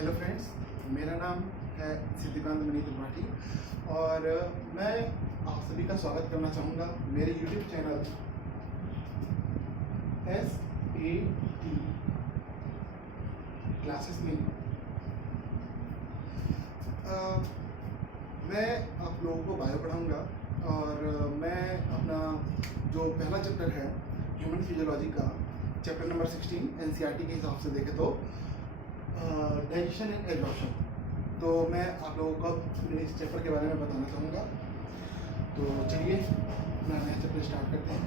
Hello friends, मेरा नाम है सिद्धिकांत मनी त्रिपाठी और मैं आप सभी का स्वागत करना चाहूँगा मेरे यूट्यूब चैनल SAT क्लासेस में। मैं आप लोगों को बायो पढ़ाऊँगा और मैं अपना जो पहला चैप्टर है ह्यूमन फिजियोलॉजी का चैप्टर नंबर 16 NCERT के हिसाब से देखें तो डाइजेशन एंड एब्जॉर्प्शन, तो मैं आप लोगों को अपने इस चैप्टर के बारे में बताना चाहूँगा। तो चलिए अपना नया चैप्टर स्टार्ट करते हैं।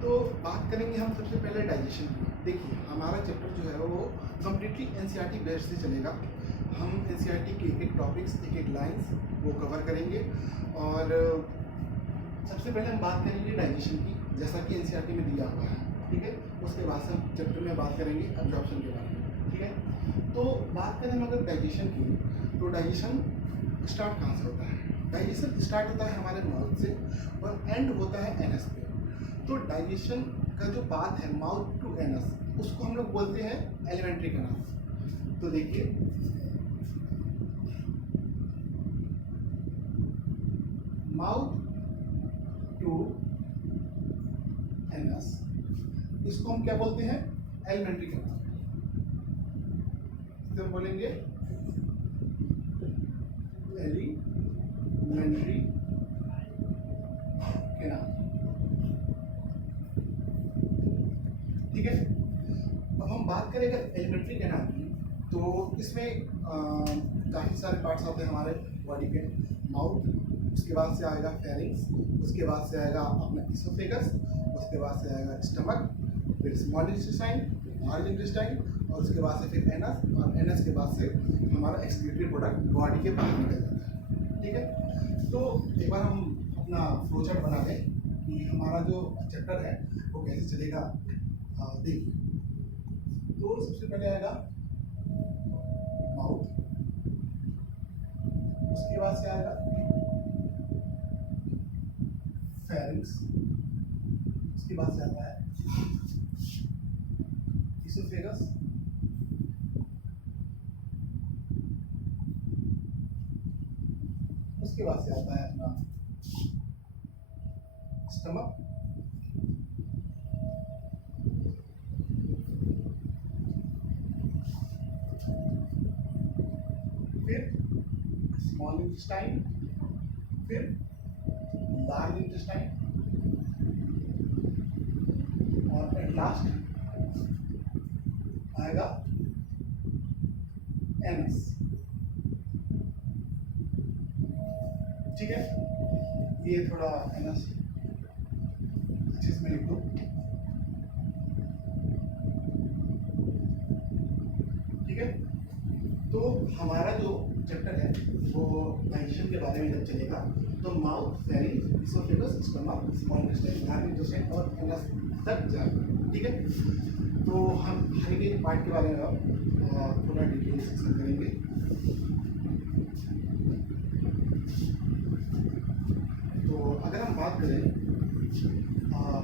तो बात करेंगे हम सबसे पहले डाइजेशन की। देखिए, हमारा चैप्टर जो है वो कम्प्लीटली NCERT बेस्ड से चलेगा। हम NCERT के एक टॉपिक्स, एक लाइंस वो कवर करेंगे और सबसे पहले हम बात करेंगे डाइजेशन की, जैसा कि NCERT में दिया हुआ है, ठीक है। उसके बाद से हम चैप्टर में बात करेंगे एब्जॉर्प्शन के बारे में, ठीक है। तो बात करें अगर डाइजेशन की, तो डाइजेशन स्टार्ट कहाँ से होता है? डाइजेशन स्टार्ट होता है हमारे माउथ से और एंड होता है एनस पे। तो डाइजेशन का जो बात है माउथ टू एनस, उसको हम लोग बोलते हैं एलिमेंट्री कैनाल। तो देखिए, माउथ टू एनस, इसको हम क्या बोलते हैं? Alimentary canal. इसे हम बोलेंगे एलिमेंट्री कैनाल, ठीक है। अब हम बात करेंगे एलिमेंट्री कैनाल की, तो इसमें काफ़ी सारे पार्ट्स आते हैं हमारे बॉडी के। माउथ, उसके बाद से आएगा फेरिंग्स, उसके बाद से आएगा अपना इसोफेगस, उसके बाद से आएगा स्टमक, फिर स्मॉल इंटेस्टाइन, लार्ज इंटेस्टाइन और उसके बाद से फिर एनस, और एनस के बाद से हमारा एक्सक्रीटरी प्रोडक्ट बॉडी के बाहर निकल जाता है, ठीक है। तो एक बार हम अपना फ्लो चार्ट बना लें कि हमारा जो चैप्टर है वो कैसे चलेगा। देखिए, तो सबसे पहले आएगा माउथ, उसके बाद से आएगा फेरिंग्स, उसके बाद से आता है इसोफेगस, उसके बाद से आता है अपना स्टमक, फिर स्मॉल इंटेस्टाइन, फिर लार्ज इंटेस्टाइन और एट लास्ट आएगा एनस, ठीक है। ये थोड़ा एनस अच्छे से लिख दो। ठीक है, तो हमारा जो चैप्टर है वो डाइजेशन के बारे में जब चलेगा तो mouth, pharynx, oesophagus, stomach, small intestine, large intestine और एनस तक जाएगा, ठीक है। तो हम हर एक पार्ट के बारे में थोड़ा डिटेल डिस्कशन करेंगे। तो अगर हम बात करें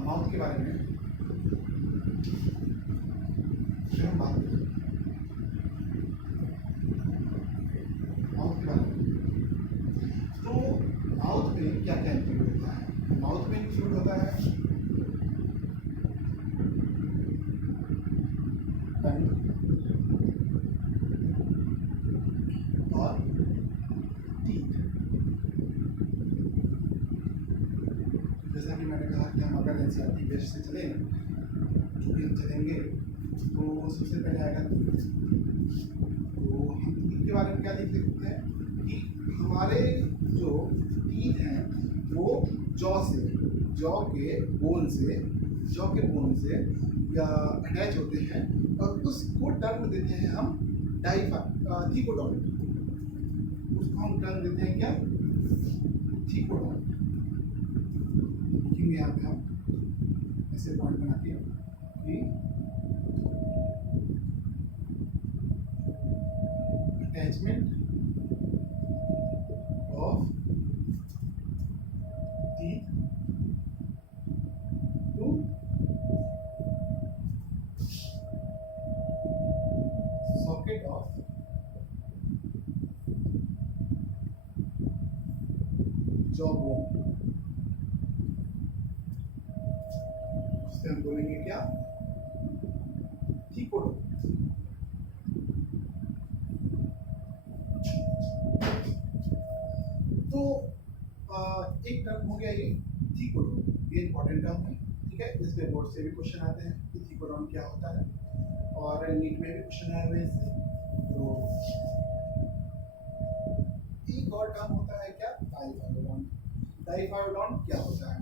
माउथ के बारे में, फिर हम बात करें माउथ के बारे में, तो माउथ में क्या क्या इंक्लूड होता है? माउथ में इंक्लूड होता है टंग और टीथ। जैसा कि मैंने कहा कि हम अगर NCERT बेस से चलें, जो भी हम चलेंगे, तो सबसे पहले आएगा टीथ। तो हम टीथ के बारे में क्या देख सकते हैं कि हमारे जो टीथ हैं वो जॉ के बोन से या अटैच होते हैं और उसको टर्म देते हैं हम थीकोडॉन्ट। उसको हम टर्म देते हैं क्या? थीकोडॉन्ट। लिखेंगे यहाँ पे हम ऐसे पॉइंट बना के कि attachment of teeth to jaw bone, उससे हम बोलेंगे क्या, थीकोडोन। तो एक टर्म हो गया ये थीकोडोन, ये इंपॉर्टेंट टर्म है, ठीक है। इस पे बोर्ड से भी क्वेश्चन आते हैं कि थीकोडोन क्या होता है, और नीट में भी क्वेश्चन आए हुए इससे। तो एक और टर्म होता है क्या, डाइफाइडोन। डाइफाइडोन क्या होता है,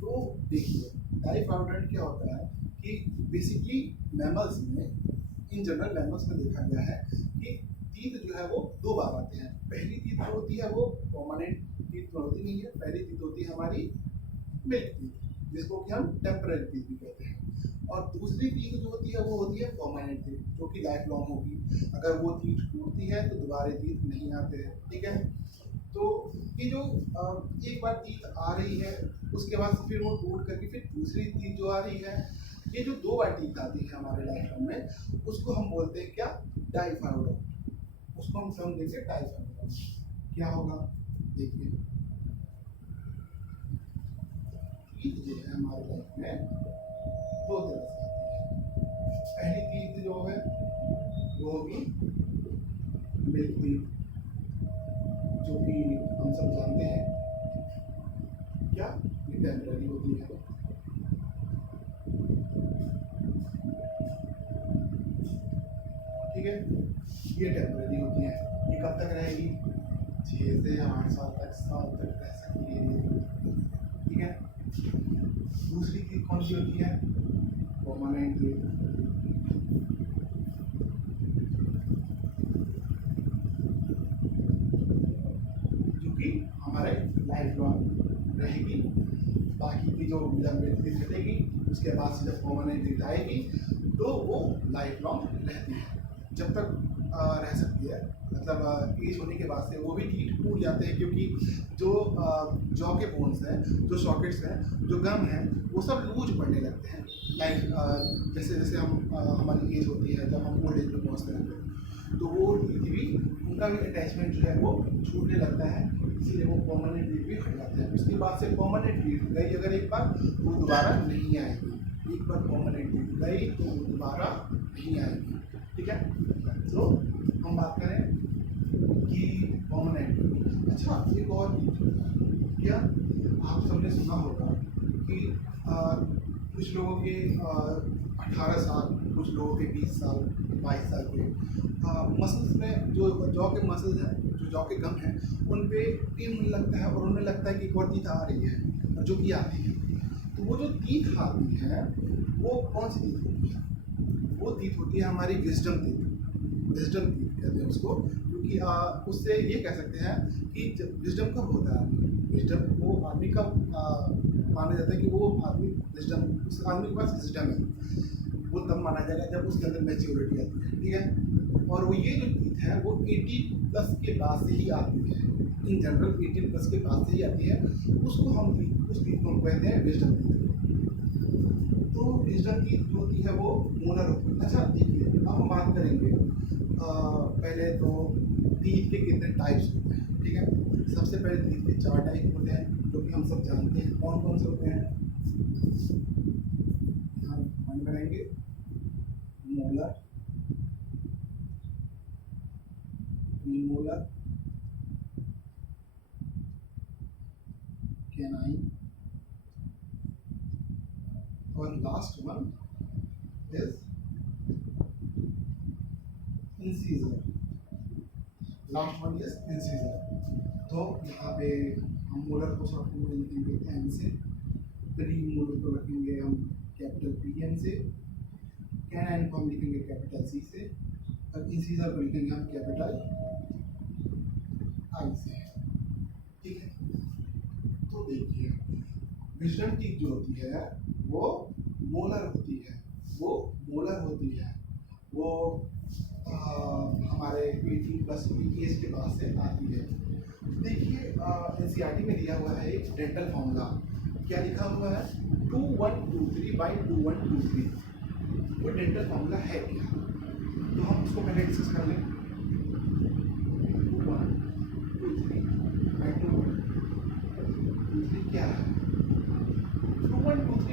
तो देखिए डाइफाइडोन क्या होता है कि बेसिकली मैमल्स में, इन जनरल मैमल्स में देखा गया है कि तीत जो है वो दो बार आते हैं। पहली तीत जो होती है वो परमानेंट तीत होती नहीं है, पहली तीत होती है हमारी मिल्क तीत, जिसको कि हम टेम्पररी तीत भी कहते हैं। और दूसरी तीत जो होती है वो होती है परमानेंट तीत, जो कि लाइफ लॉन्ग होगी। अगर वो तीत टूटती है तो दोबारा तीत नहीं आते हैं, ठीक है। तो ये जो एक बार तीत आ रही है, उसके बाद फिर वो टूट करके फिर दूसरी तीत जो आ रही है, ये जो दो बार तीत आती है हमारे लाइफ लॉन्ग में, उसको हम बोलते हैं क्या, डाइफाइडोन। उसको हम टर्म देंगे डाइफाइडोन। क्या होगा, देखिए तीत जो है हमारे लाइफ में दो तरह से आती है। पहली तीत जो है वो होगी मिल्क तीत, जो कि हम सब जानते हैं क्या, ये टेम्पररी होती है। ठीक है, ये टेम्पररी होती है। ये कब तक रहेगी, 6 से 8 साल तक, साल तक रह सकती है, ठीक है। दूसरी चीज कौन सी होती है, परमानेंट तीत। जो कि हमारे लाइफ लॉन्ग रहेगी। बाकी की जो मिल्क घटेगी, उसके बाद से जब परमानेंट तीत आएगी तो वो लाइफ लॉन्ग रहती है, जब तक रह सकती है। मतलब एज होने के बाद से वो भी टीथ टूट जाते हैं, क्योंकि जो जॉ के बोन्स हैं, जो सॉकेट्स हैं, जो गम हैं, वो सब लूज पड़ने लगते हैं। लाइक जैसे जैसे हम हमारी एज होती है, जब हम ओल्ड एज में पहुँचते हैं, तो वो टीथ भी, उनका भी अटैचमेंट जो है वो छूटने लगता है, इसीलिए वो परमानेंट टीथ भी हट जाते हैं। उसके बाद से परमानेंट टीथ गई अगर एक बार, वो दोबारा नहीं आएगी। एक बार परमानेंट टीथ गई तो वो दोबारा नहीं आएगी, ठीक है। तो हम बात करें कि परमानेंट, अच्छा एक और क्या, आप सबने सुना होगा कि कुछ लोगों के 18 साल, कुछ लोगों के 20 साल, 22 साल के मसल्स में, जो जॉ के मसल्स हैं, जो जॉ के गम हैं, उन पे पेन होने लगता है, और उन्हें लगता है कि एक और तीत आ रही है, और जो कि आती है। तो वो जो तीत आती है वो कौन सी तीत होती है, वो तीत होती है हमारी विजडम तीत। विजडम तीत कहते हैं उसको, क्योंकि उससे ये कह सकते हैं कि विजडम कब होता है, विजडम वो आदमी का माना जाता है कि वो आदमी विजडम, उस आदमी के पास विजडम है, वो तब माना जाएगा जब उसके अंदर मैच्योरिटी आती है, ठीक है। और वो ये जो तीत है वो 18+ के बाद से ही आती है, इन जनरल 18+ के बाद से ही आती है। उसको हम उस तीत को कहते हैं विजडम तीत। तो विजडम तीत जो होती है वो मोलर होती है। अच्छा देखिए, अब हम बात करेंगे पहले तो तीत के कितने टाइप्स होते हैं, ठीक है। सबसे पहले तीत के 4 टाइप होते हैं, जो कि हम सब जानते हैं। कौन कौन से होते हैं, हम करेंगे मोलर, प्रीमोलर, कैनाइन, और last one is incisor. Last one is incisor. तो यहाँ पे हम मोलर को शॉर्ट में लिखेंगे एम से, प्री मोलर को रखेंगे हम कैपिटल पी एन से, कैनाइन को हम लिखेंगे कैपिटल सी से, और इंसीजर को लिखेंगे हम कैपिटल आई से, ठीक है। तो देखिए विजडम टीथ जो होती है वो मोलर होती है, वो मोलर होती है, वो हमारे 18+ की एज के बाद से आती है। देखिए एनसीईआरटी में दिया हुआ है एक डेंटल फॉर्मूला, क्या लिखा हुआ है, 2123/2123। वो डेंटल फॉर्मूला है क्या, तो हम उसको पहले डिस्कस कर लें। 2123/2123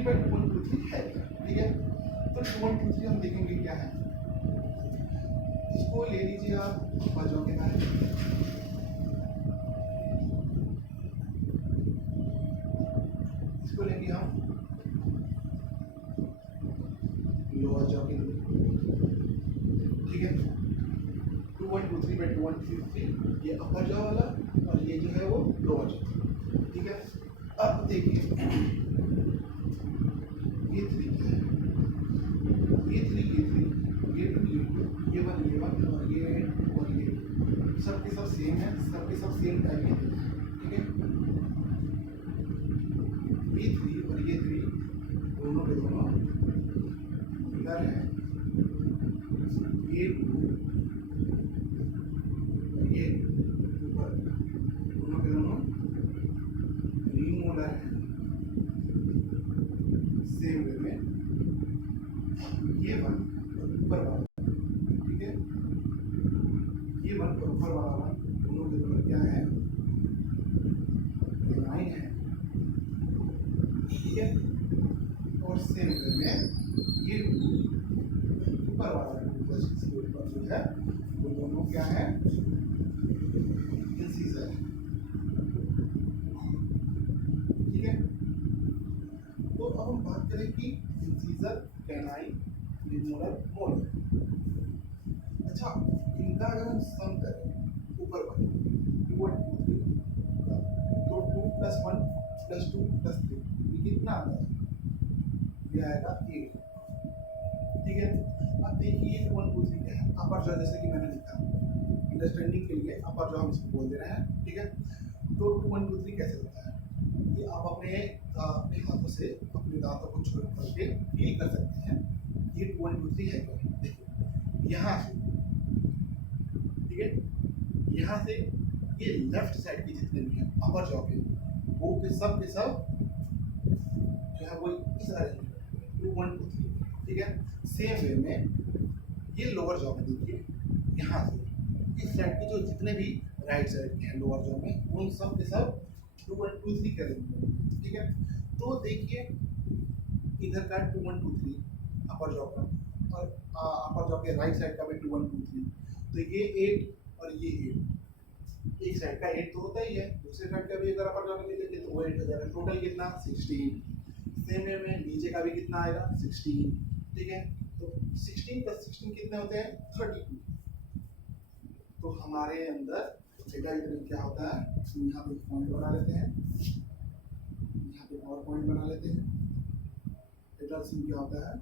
बाई 2123 है क्या, ठीक है। तो 2123 हम देखेंगे क्या है। इसको ले लीजिए आप वजहों के बारे में, इसको लेंगे हम लोअर जॉ के लिए, ठीक है। 2123 बाई 2123 ये अपर जॉ वाला और ये जो है वो लोअर जॉ, ठीक है। अब देखिए ये 3 क्या है, ये 3 ये 3 ये 2 ये 2 ये 1 ये 1 और ये 2 और ये 2 सबके सब सेम है, सबके सब सेम टाइप के, ठीक है। ये 3 और ये 3 दोनों के दोनों मिलर है, ये 2 और ये ऊपर दोनों के दोनों रिमोलर है। सेम वे में ये 1 और ऊपर वाला, ठीक है, ये 1 और ऊपर वाला 1 दोनों के दोनों क्या है, लाइन है, ठीक है। और सेम वे में ये ऊपर वाला प्लस इसके ऊपर जो है वो दोनों क्या है, इंसीजर, ठीक है। तो अब हम बात करें कि इंसीजर, कैनाइन, प्रीमोलर, मोलर। अच्छा, इनका अगर हम सम करें ऊपर वाले 2 और 2 3 तो 2 + 1 + 2 + 3 ये कितना आता है, ये आएगा 8, ठीक है। अब देखिए 2 1 2 3 क्या है, अपर जॉ जैसे कि मैंने लिखा, अंडरस्टैंडिंग के लिए अपर जॉ हम इसको बोल दे रहे हैं, ठीक है। तो 2 1 2 3 कैसे होता है, ये आप अपने हाथों से अपने दांतों को छोड़ करके फील कर सकते हैं ये 2 1 2 3 है क्या। देखिए यहाँ से, ठीक है, यहाँ से ये लेफ्ट साइड के जितने भी हैं अपर जॉ के वो के सब जो है वो इस अरेंजमेंट 2 1 2 3, ठीक है। सेम वे में ये लोअर जॉ में देखिए, यहाँ से इस साइड के जो जितने भी राइट साइड के हैं लोअर जॉ में उन सब के सब 2 1 2 3 करेंगे, ठीक है। तो देखिए इधर का 2 1 2 3 अपर जॉ का और अपर जॉ के राइट साइड का भी 2 1 2 3, तो ये 8 और ये 8, एक साइड का 8 तो होता ही है, दूसरे साइड का भी अगर अपर जॉ में ले लेंगे तो वो 8 हो जाएगा, टोटल कितना 16। सेम वे में नीचे का भी कितना आएगा 16, ठीक है। तो 16 + 16 कितने होते हैं 32। तो हमारे अंदर डेटा क्या होता है, यहाँ पे पॉइंट बना लेते हैं, यहाँ पे और पॉइंट बना लेते हैं। एडल्सिन क्या होता है,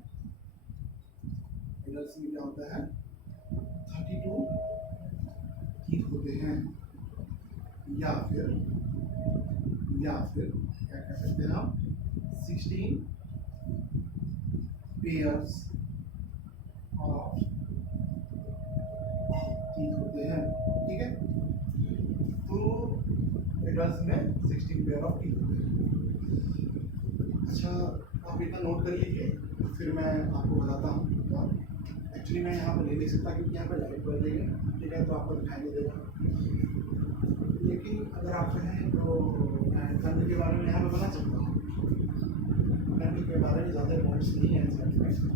एडल्सिन क्या होता है 32 टीथ होते हैं, या फिर क्या कह सकते हैं हम 16 पेयर्स ऑफ टीथ होते हैं, ठीक है। तो एडल्ट्स में 16 पेयर ऑफ टीथ होते हैं। अच्छा, आप इतना नोट कर लीजिए, फिर मैं आपको बताता हूँ। एक्चुअली मैं यहाँ पर नहीं देख सकता क्योंकि यहाँ पर लाइट बढ़ रही है, ठीक है, तो आपको दिखाई नहीं देगा। लेकिन अगर आप कहें तो मैं दंड के बारे में यहाँ पर बता सकता हूँ। दंड के बारे में ज़्यादा पॉइंट्स नहीं है इस में,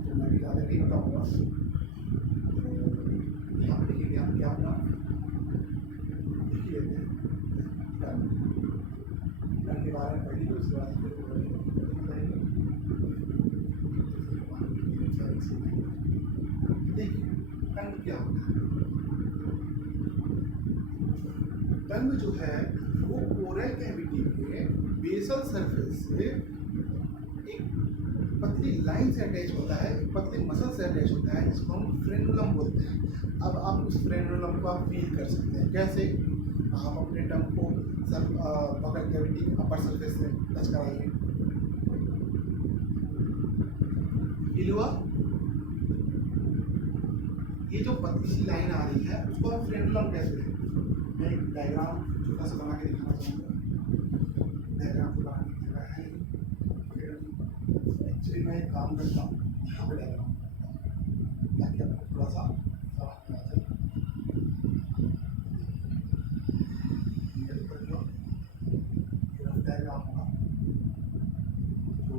तो मैं भी ज़्यादा नहीं बताऊँगा। यहाँ पर देखिए हम क्या अपना देख लेते हैं दंड के बारे में पढ़ी, तो उसके बाद देखिए दंड क्या होता है। दंड जो है वो ओरल कैविटी के बेसल सरफेस से एक पतली लाइन से अटैच होता है, एक पतली मसल से अटैच होता है, जिसको हम फ्रेनुलम बोलते हैं। अब आप उस फ्रेनुलम को आप फील कर सकते हैं कैसे, आप अपने टंग को बकल कैविटी अपर सरफेस से टच कराइए, फील हुआ। ये जो पतली सी लाइन आ रही है उसको हम फ्रेनुलम कहते हैं। मैं एक डायग्राम छोटा सा बना के दिखाना चाहूँगा। डायग्राम को बनाने की जगह है, एक्चुअली मैं एक काम करता हूँ, यहाँ पे डायग्राम ताकि आपको थोड़ा सा समझ में आ जाए। डायग्राम होगा तो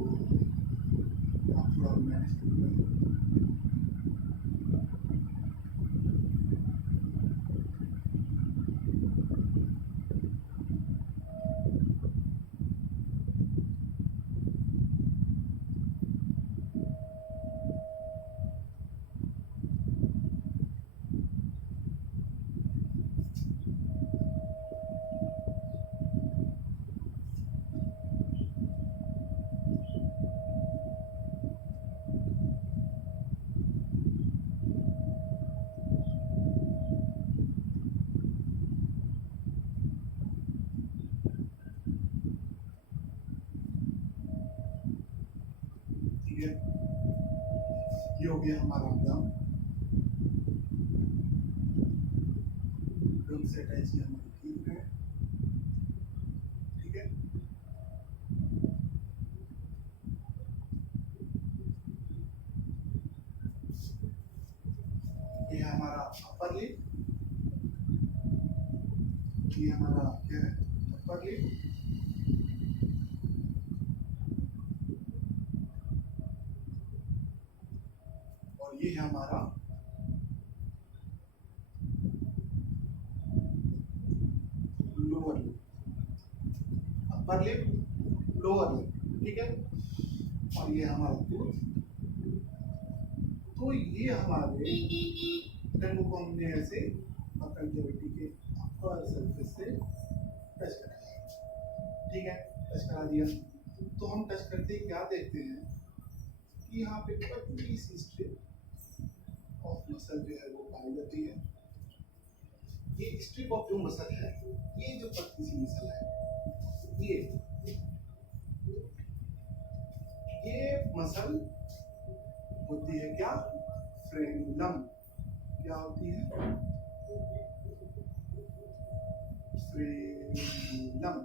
ठीक है, ये हो गया हमारा गम। गम से अटैच ये हमारी टीथ है, ठीक है। ये है हमारा अपर लिप, ये हमारा क्या है, अपर लिप। और ये है हमारा lower lip, upper lip, lower lip, ठीक है। और ये हमारा टूथ। तो ये हमारे टंग को हमने ऐसे बकल कैविटी के अपर सरफेस से टच करा दिया, ठीक है, टच करा दिया। तो हम टच करते क्या देखते हैं कि यहाँ पे पतली सी स्ट्रिप ऑफ मसल जो है वो पाई जाती है। ये स्ट्रिप ऑफ जो मसल है, ये जो पतली सी मसल है, ये मसल होती है क्या, फ्रेनुलम। क्या होती है, फ्रेनुलम।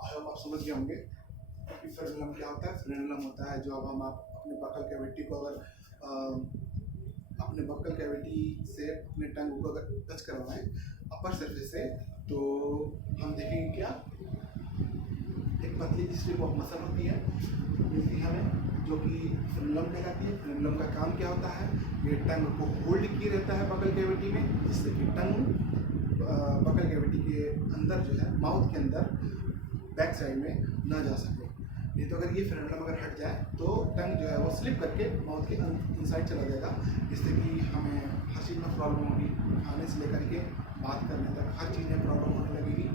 आई होप आप समझ गए होंगे कि फ्रेनुलम क्या होता है। फ्रेनुलम होता है जो अब हम आप अपने बकल कैविटी को अगर अपने बकल कैविटी से अपने टंग को अगर टच करवाएं अपर सरफेस से, तो हम देखेंगे क्या, एक पतली स्ट्रिप ऑफ मसल होती है मिलती है हमें, जो कि फ्रेनुलम कहलाती है। फ्रेनुलम का काम क्या होता है, ये टंग को होल्ड किए रहता है बकल कैविटी में, जिससे कि टंग बकल कैविटी के अंदर जो है, माउथ के अंदर बैक साइड में ना जा सके। नहीं तो अगर ये फ्रेनुलम अगर हट जाए तो टंग जो है वो स्लिप करके माउथ के इनसाइड चला जाएगा, जिससे कि हमें हर चीज़ में प्रॉब्लम होगी, खाने से लेकर के बात करने तक हर चीज़ में प्रॉब्लम होने लगेगी।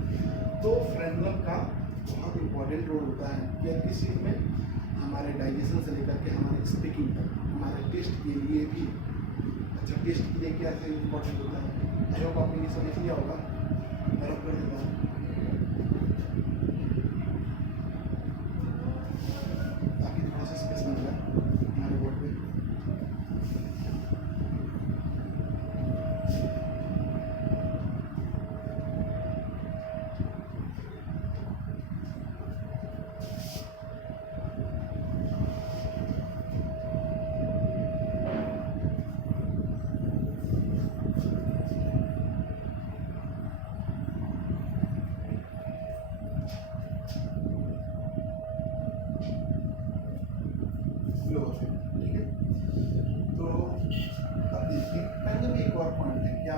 तो फ्रेनुलम का बहुत इंपॉर्टेंट रोल होता है कि किस चीज़ में, हमारे डाइजेशन से लेकर के हमारे स्पीकिंग तक, हमारे टेस्ट के लिए भी। अच्छा, टेस्ट के लिए क्या इम्पोर्टेंट होता है, आई होप आपने ये समझ लिया होगा। मैं रख कर देता हूँ ताकि थोड़ा सा स्पेस बन जाए हमारे बोर्ड पे। ठीक है, तो अब देखिए टंग में एक और पॉइंट है क्या,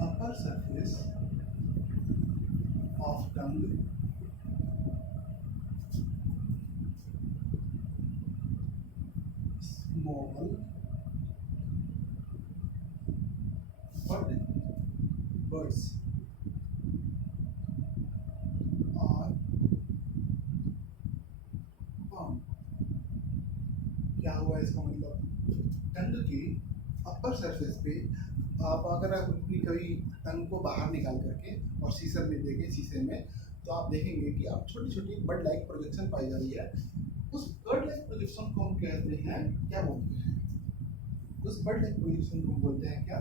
upper surface of tongue small but birds are found। क्या हुआ इसका मतलब, टंग के अपर सरफेस पे आप अगर आप कभी टंग को बाहर निकाल करके और शीशे में देखें, शीशे में, तो आप देखेंगे कि आप छोटी छोटी बर्ड लाइक प्रोजेक्शन पाई जा रही है। उस बर्ड लाइक प्रोजेक्शन को हम कहते हैं, क्या बोलते हैं, उस बर्ड लाइक प्रोजेक्शन को बोलते हैं क्या,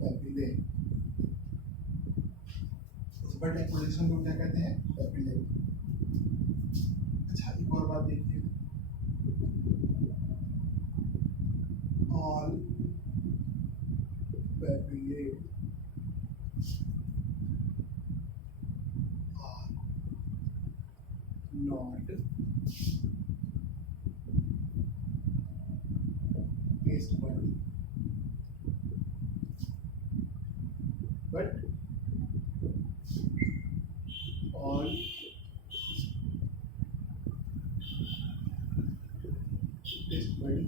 पैपिले। उस बर्ड लाइक प्रोजेक्शन को क्या कहते हैं, पैपिले। अच्छा, एक और बात देखिए, all papillae are not taste bud but all taste bud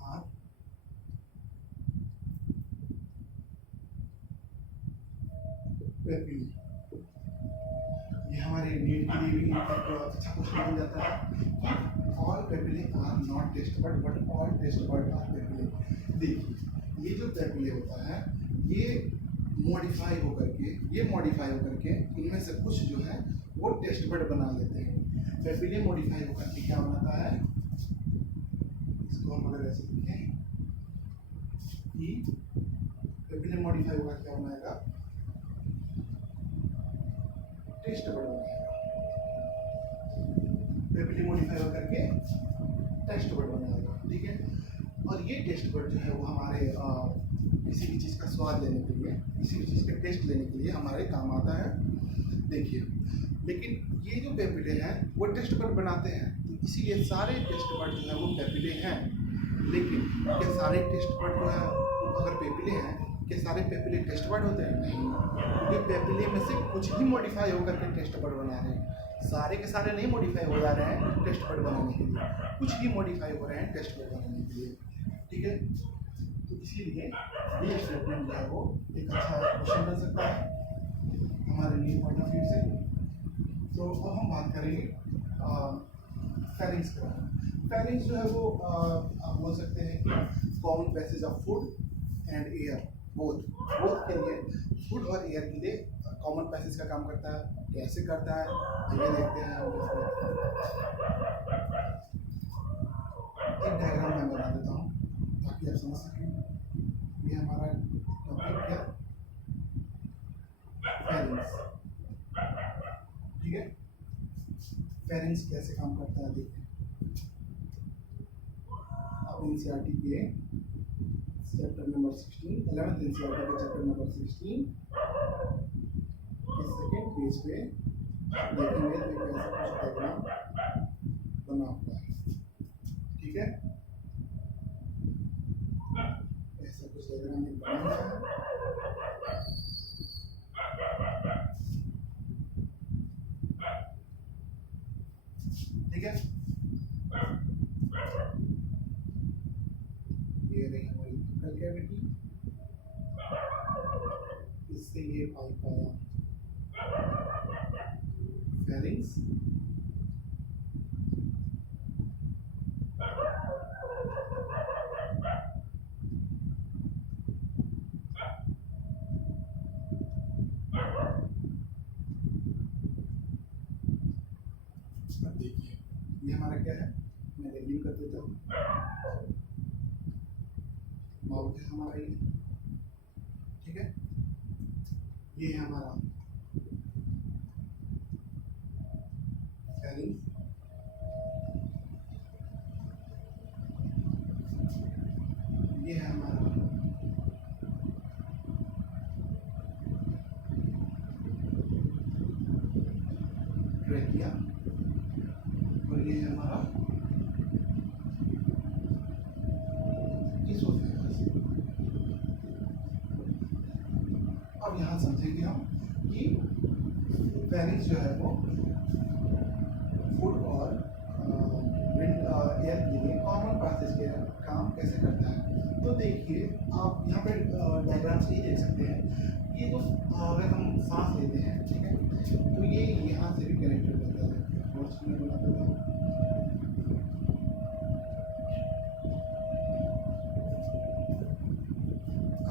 are papillae। हमारे नीट के लिए भी एक अच्छा क्वेश्चन बन जाता है। All papillae are not taste but all taste bud are papillae. देखिए ये जो पेपिले होता है ये मॉडिफाई होकर के इनमें से कुछ जो है वो टेस्ट बर्ड बना लेते हैं। पेपिले मॉडिफाई होकर के क्या बनाता है, इसको हम अगर ऐसे लिखें कि पेपिले मॉडिफाई होकर क्या बनाएगा, टेस्ट बर्ड बनाएगा। पेपिले मॉडिफाई होकर के टेस्ट बर्ड बनाएगा, ठीक है। और ये टेस्ट बर्ड जो है वो हमारे किसी भी चीज़ का स्वाद लेने के लिए, किसी भी चीज़ का टेस्ट लेने के लिए हमारे काम आता है। देखिए लेकिन ये जो पेपिले हैं वो टेस्ट बर्ड बनाते हैं, तो इसीलिए सारे टेस्ट बर्ड जो है वो पेपिले हैं। लेकिन क्या सारे टेस्ट बर्ड जो है वो अगर पेपिले हैं, क्या सारे पेपिले टेस्ट बर्ड होते हैं? नहीं, क्योंकि पेपिले में से कुछ ही मॉडिफाई होकर के टेस्ट बर्ड बना रहे हैं। सारे के सारे नहीं मॉडिफाई हो जा रहे हैं टेस्ट बर्ड बनाने के लिए, कुछ ही मॉडिफाई हो रहे हैं टेस्ट बर्ड बनाने के लिए, ठीक है। तो इसीलिए ये स्टेटमेंट जो है वो एक अच्छा क्वेश्चन बन सकता है हमारे लिए पॉइंट ऑफ व्यू से। तो अब हम बात करेंगे फेरिंग्स का। फेरिंग्स जो है वो आप बोल सकते हैं कि common passage of food and air both के लिए, फूड और एयर के लिए कॉमन पैसेज का काम करता है। कैसे करता है ये देखते हैं हम। एक डायग्राम मैं बना देता हूँ ताकि आप समझ सकें। ये हमारा टॉपिक है फेरिंग्स, ठीक है। फेरिंग्स कैसे काम करता है देखते हैं। अब एनसीईआरटी के चैप्टर नंबर 16, 11th एनसीईआरटी के चैप्टर नंबर 16 इस सेकेंड पेज पे देखेंगे तो एक ऐसा कुछ डायग्राम बना हुआ है, ठीक है। ऐसा कुछ डायग्राम बना हुआ है, ठीक है। ये रही हमारी इंटरनल कैविटी, इससे ये पाइप आया फेरिंग्स, देखिए ये हमारा क्या है, मैं रिव्यू कर देता हूँ। माउथ है हमारा ये, ठीक है। ये है हमारा फेरिंग्स, ये है हमारा ट्रेकिया, और ये है हमारा इसोफेगस। अब यहाँ समझेंगे हम कि फेरिंग्स जो है वो फूड और एयर के लिए कॉमन पैसेज के काम कैसे करता है। तो देखिए आप यहाँ पे डायग्राम से ही देख सकते हैं। ये जो अगर हम सांस लेते हैं, ठीक है, तो ये यहाँ से भी कनेक्टेड रहता है। और उसमें बना देता हूँ,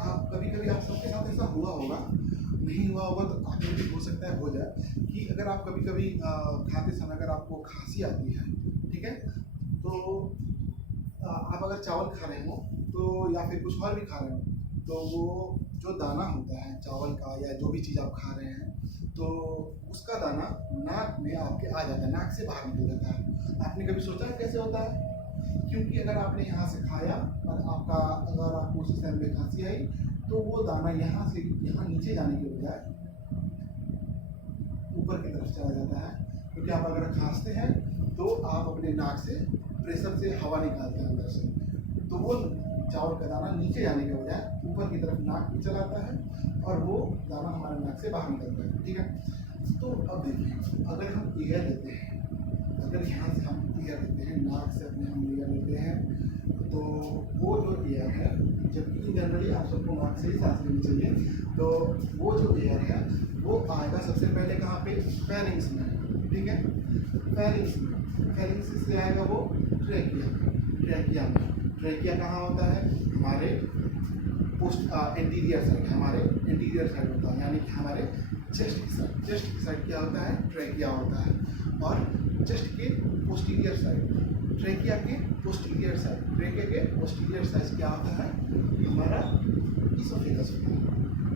आप कभी कभी आप सबके साथ ऐसा हुआ होगा, नहीं हुआ होगा तो आगे भी हो सकता है हो जाए, कि अगर आप कभी कभी खाते समय अगर आपको खांसी आती है, ठीक है, तो आप अगर चावल खा रहे हो तो या फिर कुछ और भी खा रहे हो, तो वो जो दाना होता है चावल का या जो भी चीज़ आप खा रहे हैं, तो उसका दाना नाक में आपके आ जाता है, नाक से बाहर निकल जाता है। आपने कभी सोचा है कैसे होता है? क्योंकि अगर आपने यहाँ से खाया और आपका अगर आपको उस टाइम में खांसी आई, तो वो दाना यहाँ से यहाँ नीचे जाने के बजाय ऊपर की तरफ चला जाता है। क्योंकि आप अगर खांसते हैं तो आप अपने नाक से प्रेशर से हवा निकालते हैं अंदर से, तो वो चावल का दाना नीचे जाने के बजाय ऊपर की तरफ नाक में चला आता है और वो दाना हमारे नाक से बाहर निकलता है, ठीक है। तो अब देखिए अगर हम एयर लेते हैं, अगर यहाँ से हम एयर लेते हैं, नाक से अपने हम एयर लेते हैं, तो वो जो एयर है, जबकि जनरली आप सबको नाक से ही सांस लेनी चाहिए, तो वो जो एयर है वो आएगा सबसे पहले कहाँ पे, फेरिंग्स में, ठीक है। फेरिंग्स से आएगा वो ट्रैकिया कहाँ होता है? हमारे एंटीरियर साइड, हमारे एंटीरियर साइड होता है, यानी कि हमारे चेस्ट की साइड क्या होता है? ट्रैकिया होता है। और चेस्ट के पोस्टीरियर साइड, ट्रैकिया के पोस्टीरियर साइड क्या होता है? हमारा इसोफेगस होता है,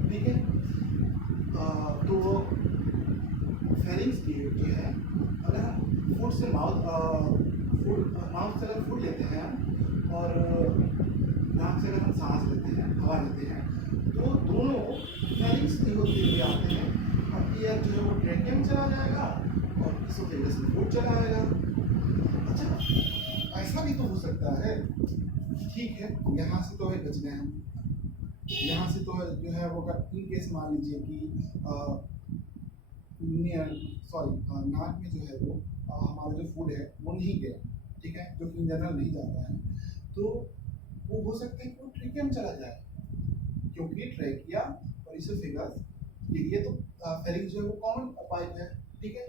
ठीक है। तो फेरिंग्स की जो है, अगर हम फूड से माउथ से अगर फूड लेते हैं हम, और नाक से अगर हम सांस लेते हैं, हवा लेते हैं, तो दोनों फेरिंग्स की होते हुए आते हैं, और एयर जो है वो ट्रैकिया में चला जाएगा और इसोफेगस में फूड चला आएगा। अच्छा, ऐसा भी तो हो सकता है, ठीक है। यहाँ से तो है बच गए हम, यहाँ से तो जो है वो इन केस मान लीजिए कि नाक में जो है वो हमारा जो फूड है वो नहीं गया, ठीक है, जो इन जनरल नहीं जाता है, तो वो हो सकता है कि वो ट्रैकिया में चला जाए, क्योंकि ट्रैकिया और इसोफेगस के लिए तो फेरिंग्स जो है वो कॉमन पाइप है, ठीक है।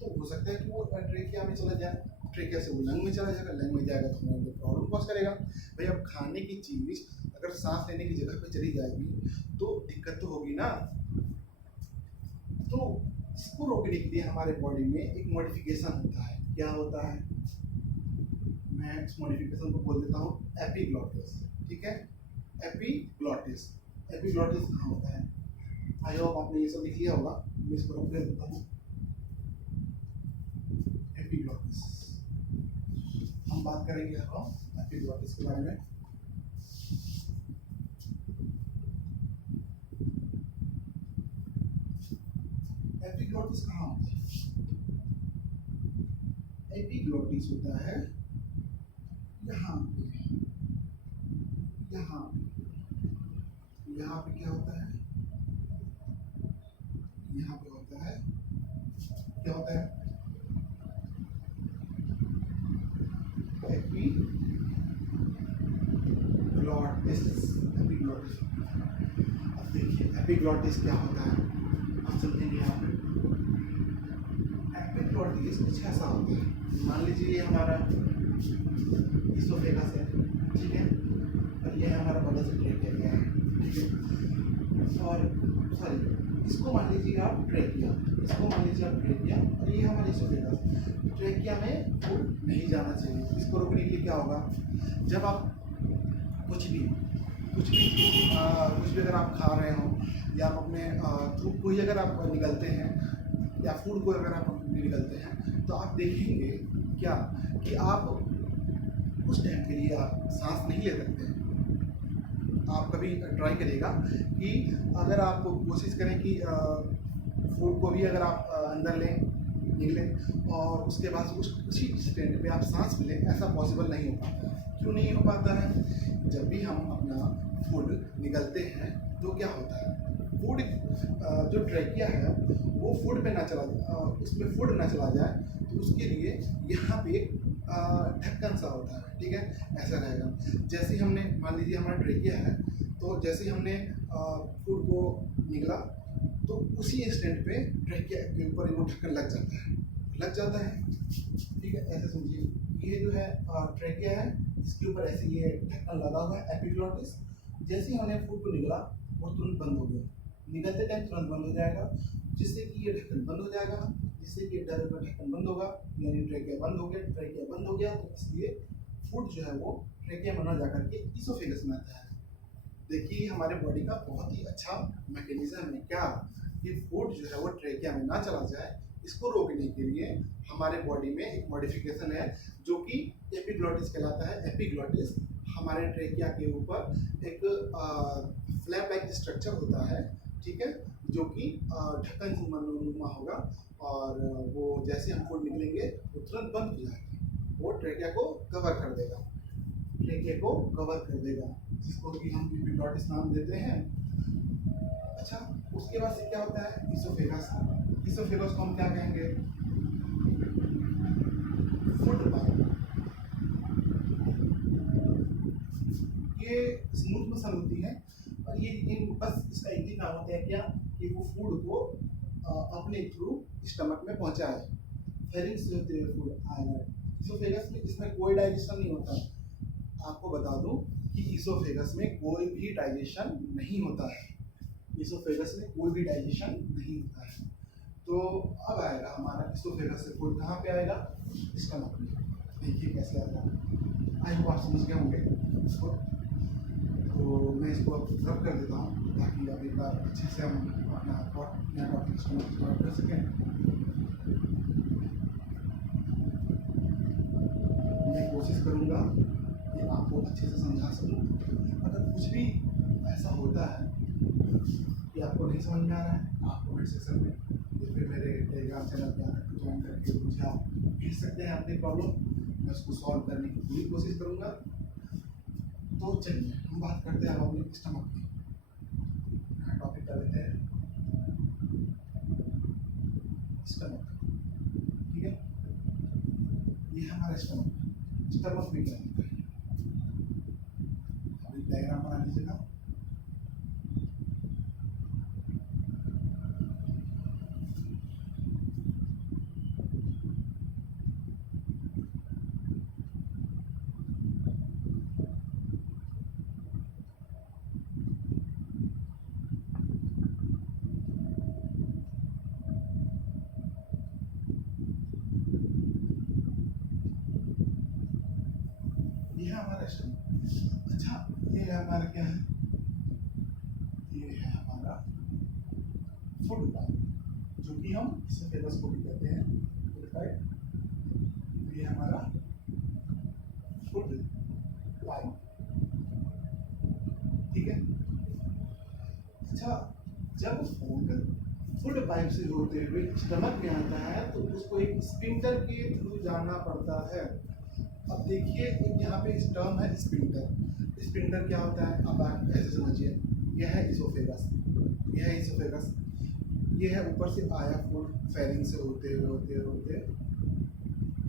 तो हो सकता है कि वो ट्रैकिया में चला जाए, ट्रैकिया से वो लंग में चला जाएगा, लंग में जाएगा तो हमारे प्रॉब्लम कॉज करेगा। भाई अब खाने की चीज अगर सांस लेने की जगह पे चली जाएगी तो दिक्कत तो होगी ना। तो इसको रोकने के लिए हमारे बॉडी में एक मॉडिफिकेशन होता है। क्या होता है? मैं इस मॉडिफिकेशन को बोल देता हूँ एपिग्लॉटिस, ठीक है। एपिग्लॉटिस कहाँ होता है? आई होप आपने ये सब लिख लिया होगा, मैं इसको रख देता हूँ। एपिग्लॉटिस, हम बात करेंगे अब एपिग्लॉटिस के बारे में। एपिग्लॉटिस कहाँ होता है? एपिग्लॉटिस होता है यहाँ पे, यहाँ पे क्या होता है? यहाँ पे होता है, क्या होता है? एपिग्लॉटिस। अब देखिए एपिग्लॉटिस क्या होता है, अब समझेंगे यहाँ पे। एपिग्लॉटिस कुछ ऐसा होता है, मान लीजिए ये हमारा इसोफेगस है, ठीक है, और ये हमारा बगल से ट्रैकिया है, ठीक है। और इसको मान लीजिए आप ट्रैकिया, और ये हमारा इसोफेगस। ट्रैकिया में फूड नहीं जाना चाहिए। इसको रोकने के लिए क्या होगा? जब आप कुछ भी अगर आप खा रहे हो, या आप अपने थ्रू को ही अगर आप निकलते हैं, या फूड को अगर आप निकलते हैं, तो आप देखेंगे क्या कि आप उस टाइम के लिए आप सांस नहीं ले सकते। आप कभी ट्राई करिएगा कि अगर आप कोशिश करें कि फूड को भी अगर आप अंदर लें, निकलें, और उसके बाद उसी स्टैंड पे आप सांस लें, ऐसा पॉसिबल नहीं हो पाता। क्यों नहीं हो पाता है? जब भी हम अपना फूड निकलते हैं तो क्या होता है, फूड जो ट्रैकिया है वो फूड पे ना चला उसमें फूड ना चला जाए, तो उसके लिए यहाँ पे एक ढक्कन सा होता है, ठीक है, ऐसा रहेगा। जैसे हमने मान लीजिए हमारा ट्रैकिया है, तो जैसे हमने फूड को निकला, तो उसी इंस्टेंट पे ट्रैकिया के ऊपर वो ढक्कन लग जाता है, ठीक है। ऐसे समझिए ये जो है ट्रैकिया है, इसके ऊपर ऐसे ये ढक्कन लगा हुआ है एपिग्लॉटिस। जैसे ही हमने फूड को निकला वो तुरंत बंद हो गया, निकलते टाइम तुरंत बंद हो जाएगा, जिससे कि ये ढक्कन बंद हो जाएगा, जिससे कि ढक्कन बंद होगा, यानी ट्रैकिया बंद हो गया, तो इसलिए फूड जो है वो ट्रैकिया में ना जाकर के इसोफेगस में आता है। देखिए हमारे बॉडी का बहुत ही अच्छा मैकेनिज्म है क्या, कि फूड जो है वो ट्रैकिया में ना चला जाए। इसको रोकने के लिए हमारे बॉडी में एक मॉडिफिकेशन है जो कि एपिग्लॉटिस कहलाता है। एपिग्लॉटिस हमारे ट्रैकिया के ऊपर एक फ्लैप लाइक स्ट्रक्चर होता है, ठीक है, जो कि ढक्कन से नुमा होगा, और वो जैसे हम फूड निकलेंगे वो तुरंत बंद हो जाएगा, वो ट्रैकिया को कवर कर देगा, जिसको कि हम एपिग्लॉटिस नाम देते हैं। अच्छा, उसके बाद से क्या होता है? इसोफेगस को हम क्या कहेंगे? Food pipe. ये स्मूथ मसल होती है, और ये बस इसका एक ही काम होता है क्या, कि वो फूड को अपने थ्रू स्टमक में पहुंचाए। फेरिंग्स से होते हुए फूड आएगा इसोफेगस में, इसमें कोई डाइजेशन नहीं होता। आपको बता दूं कि इसोफेगस में कोई भी डाइजेशन नहीं होता है, इसोफेगस में कोई भी डाइजेशन नहीं होता है। तो अब आएगा हमारा इसोफेगस से फूड कहाँ पे आएगा, स्टमक में। देखिए कैसे आएगा, आई होप आप समझ गए होंगे इसको। तो मैं इसको अब रब कर देता हूँ ताकि अब एक बार अच्छे से हम अपना टॉपिक स्टार्ट कर सकें। मैं कोशिश करूँगा कि आपको अच्छे से समझा सकूँ। अगर कुछ भी ऐसा होता है कि आपको नहीं समझ में आ रहा है, आप कमेंट सेक्शन में या फिर मेरे टेलीग्राम चैनल पे आकर ज्वाइन करके मुझे आप भेज सकते हैं अपनी प्रॉब्लम, मैं उसको सॉल्व करने की पूरी कोशिश करूँगा। तो चलिए हम बात करते हैं अपने स्टमक की। टॉपिक कर लेते हैं स्टमक, ठीक है। ये हमारा स्टमक में क्या होता है, अभी डायग्राम बना लीजिएगा। हमारा स्टमक, अच्छा ये हमारा क्या है, ये है हमारा फूड पाइप, जो कि हम इसे फेमस को भी कहते हैं फूड पाइप। ये हमारा फूड पाइप, ठीक है। अच्छा जब फूड पाइप से होते हुए स्टमक में आता है तो उसको एक स्पिंटर के थ्रू जाना पड़ता है। अब देखिए यहाँ पे इस टर्म है स्पिंटर। स्पिंटर क्या होता है, अब आप ऐसे समझिए, यह है इसोफेगस, यह है इसोफेगस, यह है ऊपर से आया फूड फेरिंग से होते हुए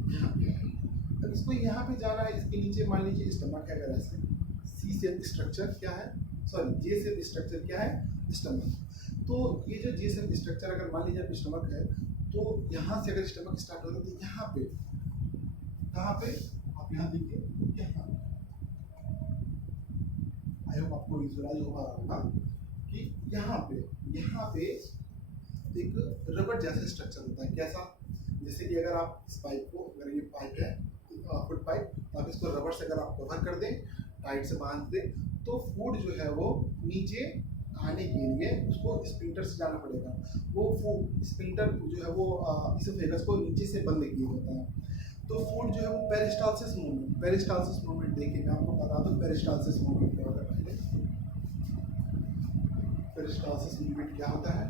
यहाँ पे आया। अब इसको यहाँ पे जाना है, इसके नीचे मान लीजिए स्टमक है, अगर ऐसे सी शेप स्ट्रक्चर क्या है, सॉरी जे शेप स्ट्रक्चर क्या है, स्टमक। तो ये जो जे शेप स्ट्रक्चर अगर मान लीजिए स्टमक है, तो यहाँ से अगर स्टमक स्टार्ट होता है तो यहाँ पे कहाँ पे, आप यहाँ देखिए, यहाँ आई होप आपको विजुअलाइज हो रहा होगा कि यहाँ पे एक रबर जैसा स्ट्रक्चर होता है। कैसा, जैसे कि अगर आप इस पाइप को, अगर ये पाइप है फूड पाइप, तो आप इसको रबर से अगर आप कवर कर दें, टाइट से बांध दें, तो फूड जो है वो नीचे आने के लिए उसको स्पिंटर से जाना पड़ेगा। वो स्पिंटर जो है वो इसोफेगस को नीचे से बंद किया होता है। तो फूड जो है वो पेरिस्टालसिस मूवमेंट देखिए, मैं आपको बता दूं पेरिस्टालसिस मूवमेंट क्या होता है। पहले पेरिस्टालसिस मूवमेंट क्या होता है,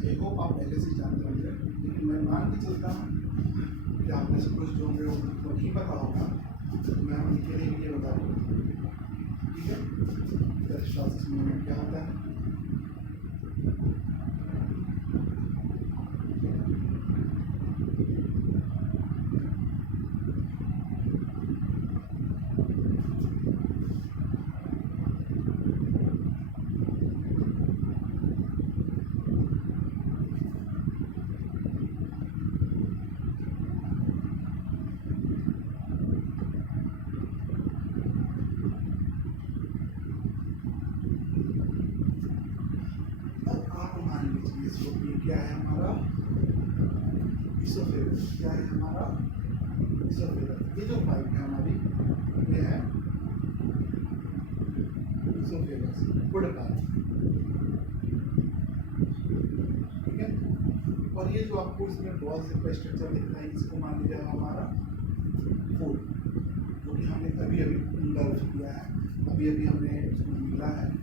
आई होप आप पहले से जानते होंगे, लेकिन मैं मान के चलता हूँ कि आप में से कुछ जो होंगे उनको नहीं पता होगा, तो मैं उनके लिए बता दूँ, ठीक है। पेरिस्टालसिस मूवमेंट क्या होता है, क्या है हमारा इसोफेगस, क्या है हमारा इसोफेगस। ये जो पाइप है हमारी, ये है इसोफेगस फूड पाइप, ठीक है। और ये जो आपको इसमें बॉल से स्ट्रक्चर दिख रहा है, इसको मान लीजिए हमारा फूड, जो कि हमने अभी इंडल्ज किया है, अभी हमने उसको मिला है,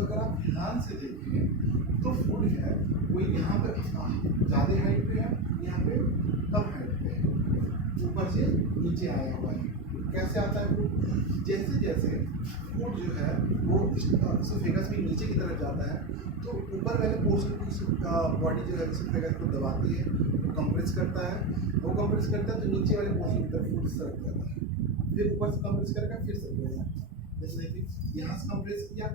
अगर आप ध्यान से देखें तो फूड है वो यहाँ पे ज़्यादा हाइट पे है, यहाँ पे कम हाइट पे है, ऊपर से नीचे आया हुआ है। कैसे आता है फूड, जैसे जैसे फूड जो है वो इसोफेगस में नीचे की तरफ जाता है, तो ऊपर वाले पोर्शन का बॉडी जो है इसोफेगस को दबाती है, वो कंप्रेस करता है, वो कंप्रेस करता है तो नीचे वाले पोर्शन की तरफ फूड सरक जाता है, फिर ऊपर से कंप्रेस करेगा फिर सरक जाएगा। जैसे देखिए यहाँ से कंप्रेस किया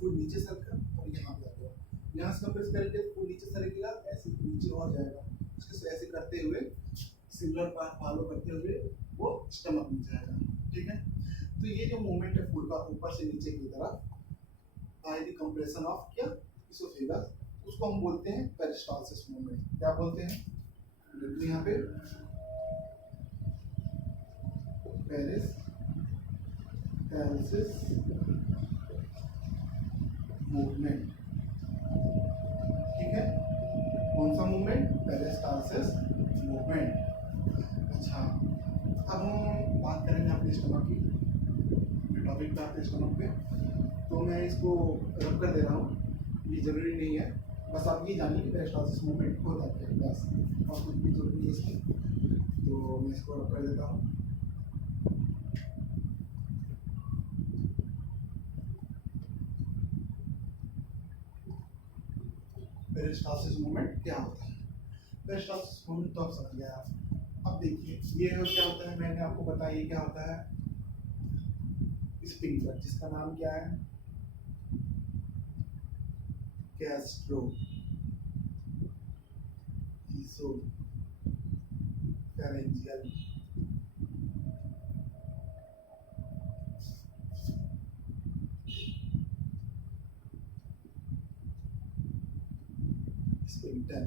फूड नीचे सरका और यहाँ पे आ गया, यहाँ से कंप्रेस करेंगे तो फूड नीचे सरकेगा, ऐसे नीचे और जाएगा, इसके ऐसे करते हुए सिमिलर पाथ फॉलो करते हुए वो स्टमक में जाएगा। ठीक है, तो ये जो मूवमेंट है फूड का ऊपर से नीचे की तरफ बाय द कंप्रेशन ऑफ क्या इसोफेगस, उसको हम बोलते हैं पेरिस्टालसिस मूवमेंट। क्या बोलते हैं? देखिए यहाँ पे पेरिस्टालसिस मूवमेंट। ठीक है, कौन सा मूवमेंट? Peristalsis movement. अच्छा, अब हम बात करेंगे अपने स्टमक की, टॉपिक पे आते हैं स्टमक पे। तो मैं इसको रब कर दे रहा हूँ, ये ज़रूरी नहीं है, बस आप ये जानिए कि पेरिस्टालसिस मूवमेंट होता है, बस और कुछ भी जरूरी नहीं है इसकी। तो मैं इसको रब कर देता हूँ। पेरिस्टालसिस मूवमेंट क्या होता है? पेरिस्टालसिस मूवमेंट तो आप समझ गए आप। अब देखिए ये क्या होता है, मैंने आपको बताया क्या होता है, स्पिंक्टर, जिसका नाम क्या है? Gastro oesophageal sphincter.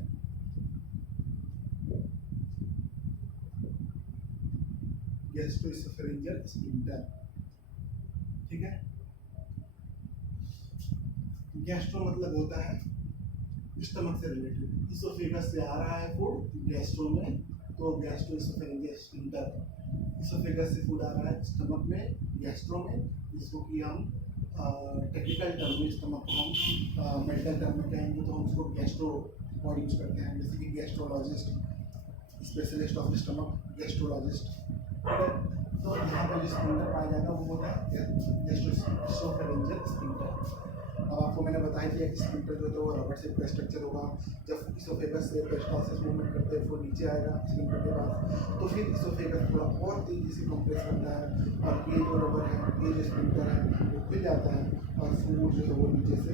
Gastro oesophageal sphincter. ठीक है, गैस्ट्रो मतलब होता है स्टमक से रिलेटेड, इसोफेगस से आ रहा है फूड गैस्ट्रो में, तो गैस्ट्रो इसोफेरिंजियल स्पिंक्टर। इसोफेगस से फूड आ रहा है स्टमक में, गैस्ट्रो में, जिसको कि हम टेक्निकल टर्म में स्टमक को हम मेडिकल टर्म में कहेंगे तो हम उसको गैस्ट्रो वर्ड यूज करते हैं, जैसे कि gastrologist, specialist of stomach, gastrologist. तो यहाँ पर जो स्पिंक्टर पाया जाएगा वो होता है गैस्ट्रोइसोफेरिंजियल स्पिंक्टर। अब आपको मैंने बताया कि एक स्पिंक्टर जो है वो रबर शेप का स्ट्रक्चर होगा, जब इसोफेगस से पेरिस्टालसिस मूवमेंट करते हैं वो नीचे आएगा स्पिंक्टर के पास, तो फिर इसोफेगस थोड़ा और तेजी से कंप्रेस करता है और ये जो रबर है, ये जो स्पिंक्टर है वो खुल जाता है और फूड जो है वो नीचे से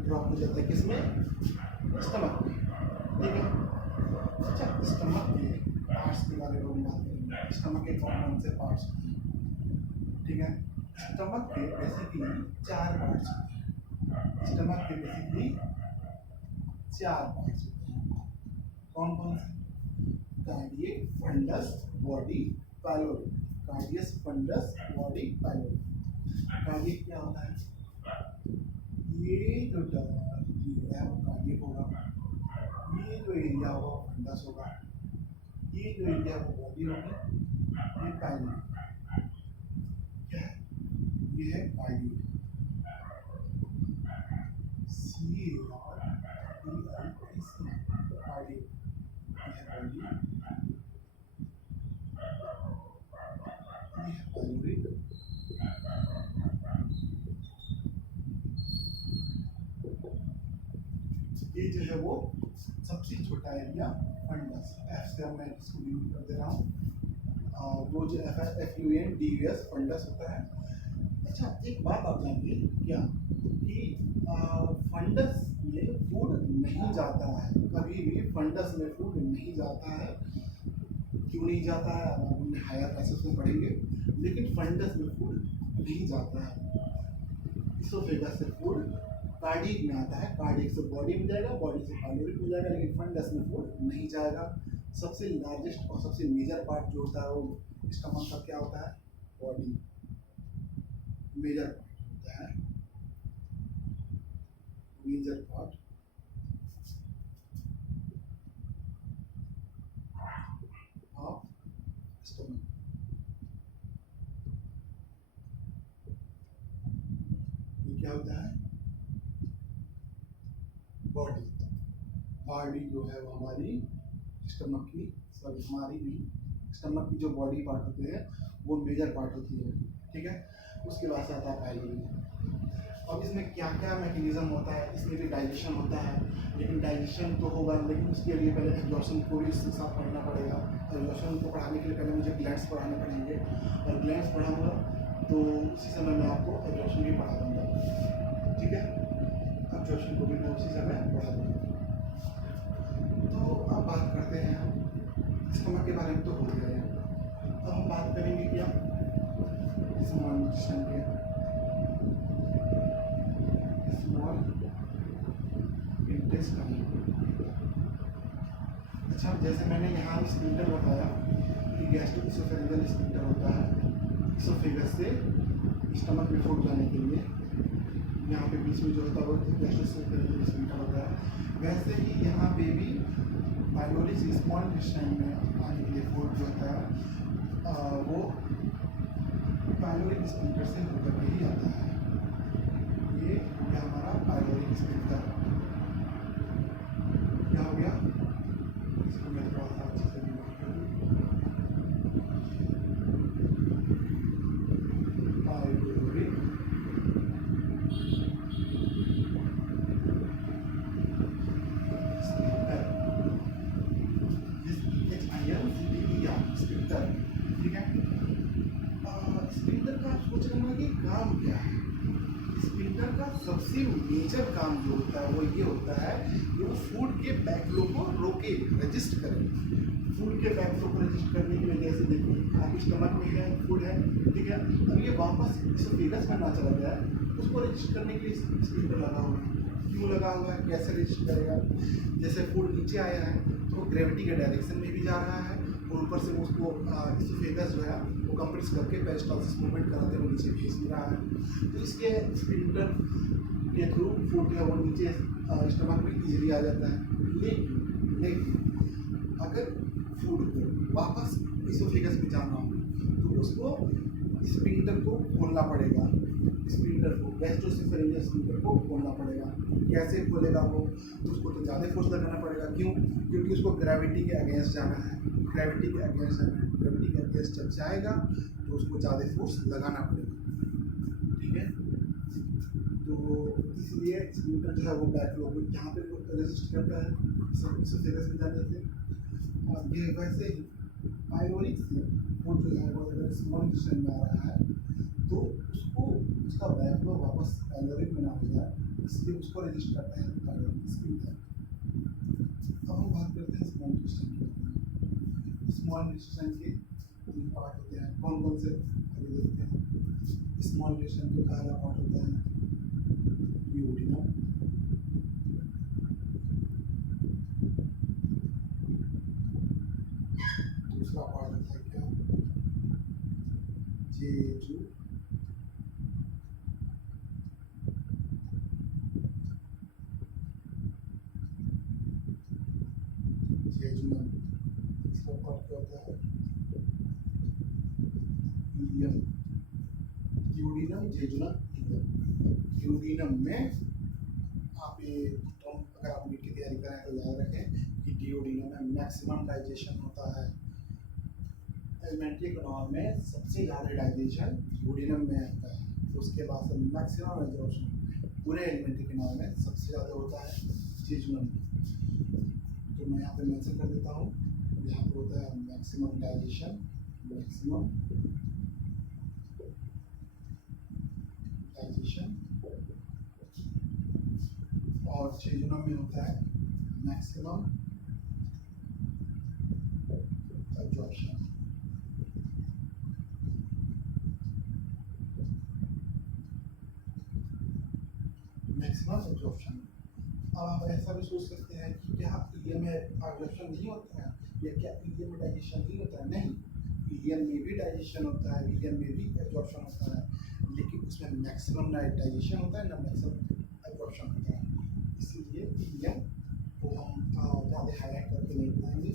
ड्रॉप हो जाता है, किसमें? स्टमक में। ठीक है, अच्छा स्टमक के पार्ट्स के बारे में हम बात करेंगे, स्टमक के कौन कौन से पार्ट्स होते हैं। ठीक है, स्टमक के बेसिकली 4 पार्ट्स होते हैं, स्टमक के बेसिकली 4 पार्ट्स होते हैं। कौन कौन से? Cardiac, fundus, body, pylori. Cardias, fundus, body, pylori. Cardiac क्या होता है? ये जो एरिया वो कार्डियक होगा, ये जो एरिया होगा फंडस होगा, ये जो एरिया वो बॉडी होगी, ये पाइलोरी। क्या है? ये है कार्डियक। ये जो है वो सबसे छोटा एरिया फंडस, एफ से मैं इसको यूज कर दे रहा हूँ, वो जो FUNDUS फंडस होता है। अच्छा एक बात आप जानिए क्या कि फंडस में फूड नहीं जाता है, कभी भी फंडस में फूड नहीं जाता है। क्यों नहीं जाता है हम हायर क्लासेस में पढ़ेंगे, लेकिन फंडस में फूड नहीं जाता है। इसोफेगस से फूड कार्डियक में आता है, कार्डियक से बॉडी में जाएगा, बॉडी से पाइलोरिक में जाएगा, लेकिन फंडस में फूड नहीं जाएगा। सबसे लार्जेस्ट और सबसे मेजर पार्ट जो होता है वो स्टमक का क्या होता है? बॉडी मेजर पार्ट होता है, मेजर पार्ट ऑफ स्टमक। ये क्या होता है? बॉडी। बॉडी जो है वो हमारी स्टमक की, सॉरी हमारी नहीं, स्टमक की जो बॉडी पार्ट होते हैं वो मेजर पार्ट होती है। ठीक है, उसके बाद से आता है पाइलोरी। अब इसमें क्या क्या मैकेनिज्म होता है, इसमें भी डाइजेशन होता है, लेकिन डाइजेशन तो होगा, लेकिन उसके लिए पहले एब्जॉर्प्शन को भी इसके साथ पढ़ना पड़ेगा। एब्जॉर्प्शन को पढ़ाने के लिए पहले मुझे ग्लैंड्स पढ़ाने पड़ेंगे, और ग्लैंड्स पढ़ाऊँगा तो उसी समय मैं आपको एब्जॉर्प्शन भी पढ़ा दूँगा, ठीक है। एब्जॉर्प्शन को भी मैं उसी समय पढ़ा दूँगा। तो अब बात करते हैं हम स्टमक के बारे में, तो हो गया है। अब हम बात करेंगे क्या स्मॉल इंटेस्टाइन के, स्मॉल इंटेस्टाइन। अच्छा, जैसे मैंने यहाँ स्फिंक्टर बताया कि गैस्ट्रोइसोफेरिंजियल स्फिंक्टर होता है इसोफेगस से स्टमक में फूड जाने के लिए, यहाँ पे बीच में जो होता है वो गैस्ट्रोइसोफेरिंजियल स्फिंक्टर होता है। वैसे ही यहाँ पे भी पाइलोरी से स्मॉल इंटेस्टाइन में आने के लिए फूड जो होता है वो पाइलोरिक स्फिंक्टर से होकर के ही आता है। ये हो गया हमारा पाइलोरिक स्फिंक्टर। क्या हो गया, इसको मैं थोड़ा सा अच्छे से डिवाइड कर दूँ। पाइलोरिक स्फिंक्टर, स्फिंक्टर, ठीक है। स्फिंक्टर का आप सोच रहे होंगे कि काम क्या है। स्फिंक्टर का सबसे मेजर काम जो होता है वो ये होता है कि वो फूड के बैकफ्लो को रोके, रजिस्ट करे। फूड के बैकफ्लो को रजिस्ट करने की वजह से देखिए आपके स्टमक में है फूड है, ठीक है। अब ये वापस इसोफेगस में ना चला जाए, उसको रजिस्ट करने के लिए स्फिंक्टर लगा हुआ है। क्यों लगा हुआ है, कैसे रजिस्ट करेगा? जैसे फूड नीचे आया है तो वो ग्रेविटी के डायरेक्शन में भी जा रहा है, और ऊपर से उसको इसोफेगस जो है वो कंप्रेस करके पेरिस्टाल्सिस मूवमेंट कराते हुए नीचे भेज भी रहा है। तो इसके स्फिंक्टर के थ्रू फूड जो है वो नीचे स्टमक में इजीली आ जाता है। लेकिन अगर फूड को वापस इसोफेगस में जाना हो तो उसको स्फिंक्टर को खोलना पड़ेगा, स्फिंक्टर को, गैस्ट्रोइसोफेरिंजियल स्फिंक्टर को खोलना पड़ेगा। कैसे खोलेगा वो, तो उसको तो ज़्यादा फोर्स लगाना पड़ेगा। क्यों? क्योंकि उसको ग्रेविटी के अगेंस्ट जाना है, ग्रेविटी के अगेंस्ट जाना है। ग्रेविटी के अगेंस्ट जब जाएगा तो उसको ज़्यादा फोर्स लगाना पड़ेगा, ठीक है। तो इसलिए स्फिंक्टर जो है वो बैकफ्लो को यहाँ पे रेजिस्ट करता है इसोफेगस में जाने से। और ये वैसे ही पाइलोरिक से फूड जो है वो अगर स्मॉल इंटेस्टाइन में आ रहा है तो उसको उसका बैकफ्लो वापस पाइलोरिक में ना हो जाए, इसलिए उसको रजिस्ट करता है पाइलोरिक स्फिंक्टर। अब हम बात करते हैं स्मॉल इंटेस्टाइन के। स्मॉल इंटेस्टाइन के तीन पार्ट होते हैं, कौन कौन से अभी देखते हैं। स्मॉल इंटेस्टाइन का पहला पार्ट होता है ड्यूodenum, दूसरा पार्ट होता है क्या, जेजुनम, तीसरा पार्ट क्या होता है इलियम, ड्यूodenum, जेजुनम, इलियम। ड्यूodenum में आप ये टर्म अगर आप नीट की तैयारी करें तो याद रखें कि ड्यूodenum में मैक्सिमम डाइजेशन होता है। एलिमेंट्री इकोनॉमी में सबसे ज़्यादा डाइजेशन ड्यूodenum में होता है, उसके बाद से मैक्सिमम एब्जॉर्प्शन पूरे एलिमेंट्री इकोनॉमी में सबसे ज़्यादा होता है जेजुनम में। तो मैं यहाँ पे मेंशन कर देता हूँ, यहाँ पे होता है मैक्सिमम डाइजेशन, मैक्सिमम डाइजेशन, और जेजुनम में होता है मैक्सिमम एब्जॉर्प्शन। Maximum absorption. अब आप ऐसा भी सोच सकते हैं कि क्या इलियम में एब्जॉर्प्शन नहीं होता है, या क्या इलियम में डाइजेशन नहीं होता है? नहीं, इलियम में भी डाइजेशन होता है, इलियम में भी एब्जॉर्प्शन होता है, लेकिन उसमें मैक्सिमम ना डाइजेशन होता है ना मैक्सिमम एब्जॉर्प्शन होता है। इसीलिए इलियम को हम ज़्यादा हाईलाइट करके नहीं बताएंगे।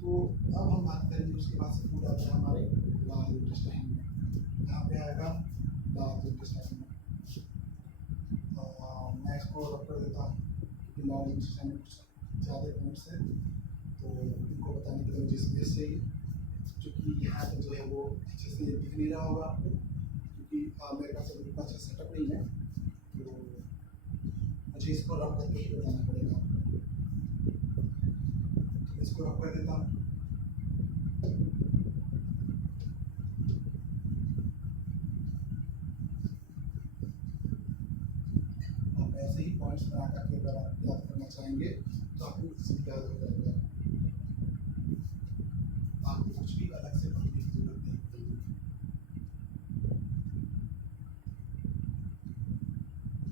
तो अब हम बात करेंगे, उसके बाद से फूड आता है हमारे लार्ज इंटेस्टाइन में। यहाँ पे आएगा लार्ज इंटेस्टाइन में, मैं इसको रख कर देता हूँ कि लार्ज इंटेस्टाइन में कुछ ज़्यादा पॉइंट्स हैं, तो इनको बताने के लिए मुझे स्पेस चाहिए, क्योंकि यहाँ पर जो है वो अच्छे से दिख नहीं रहा होगा आपको, क्योंकि मेरे पास अभी इतना अच्छा सेटअप नहीं है। मुझे इसको रब करके ही बताना पड़ेगा। तो इसको रब कर देता हूँ। आप ऐसे ही पॉइंट्स बना करके अगर आप याद करना चाहेंगे तो आपको इजीली याद हो जाएगा। आपको कुछ भी अलग से पढ़ने की जरूरत नहीं पड़ेगी।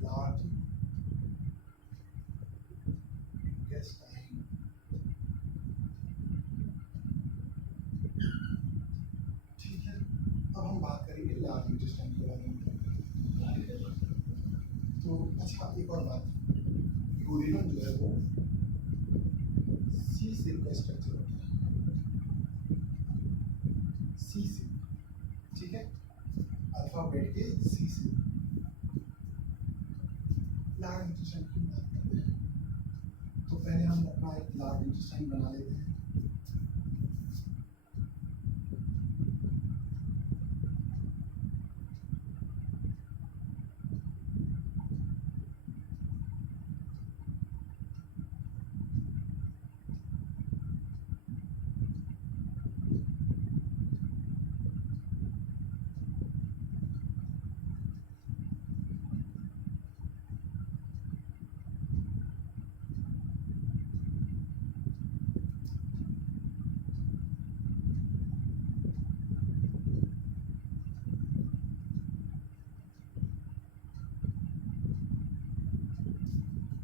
लार्ज इंटेस्टाइन, ठीक है। अब हम बात करेंगे लार्ज इंटेस्टाइन के बारे में। तो अच्छा, एक और बात, यूरिनम जो है वो सी सेल का स्ट्रक्चर होता है, सी सेल, ठीक है, अल्फाबेट के सी सेल। लार्ज इंटेस्टाइन की बात करते हैं तो पहले हम अपना एक लार्ज इंटेस्टाइन बना लेते हैं।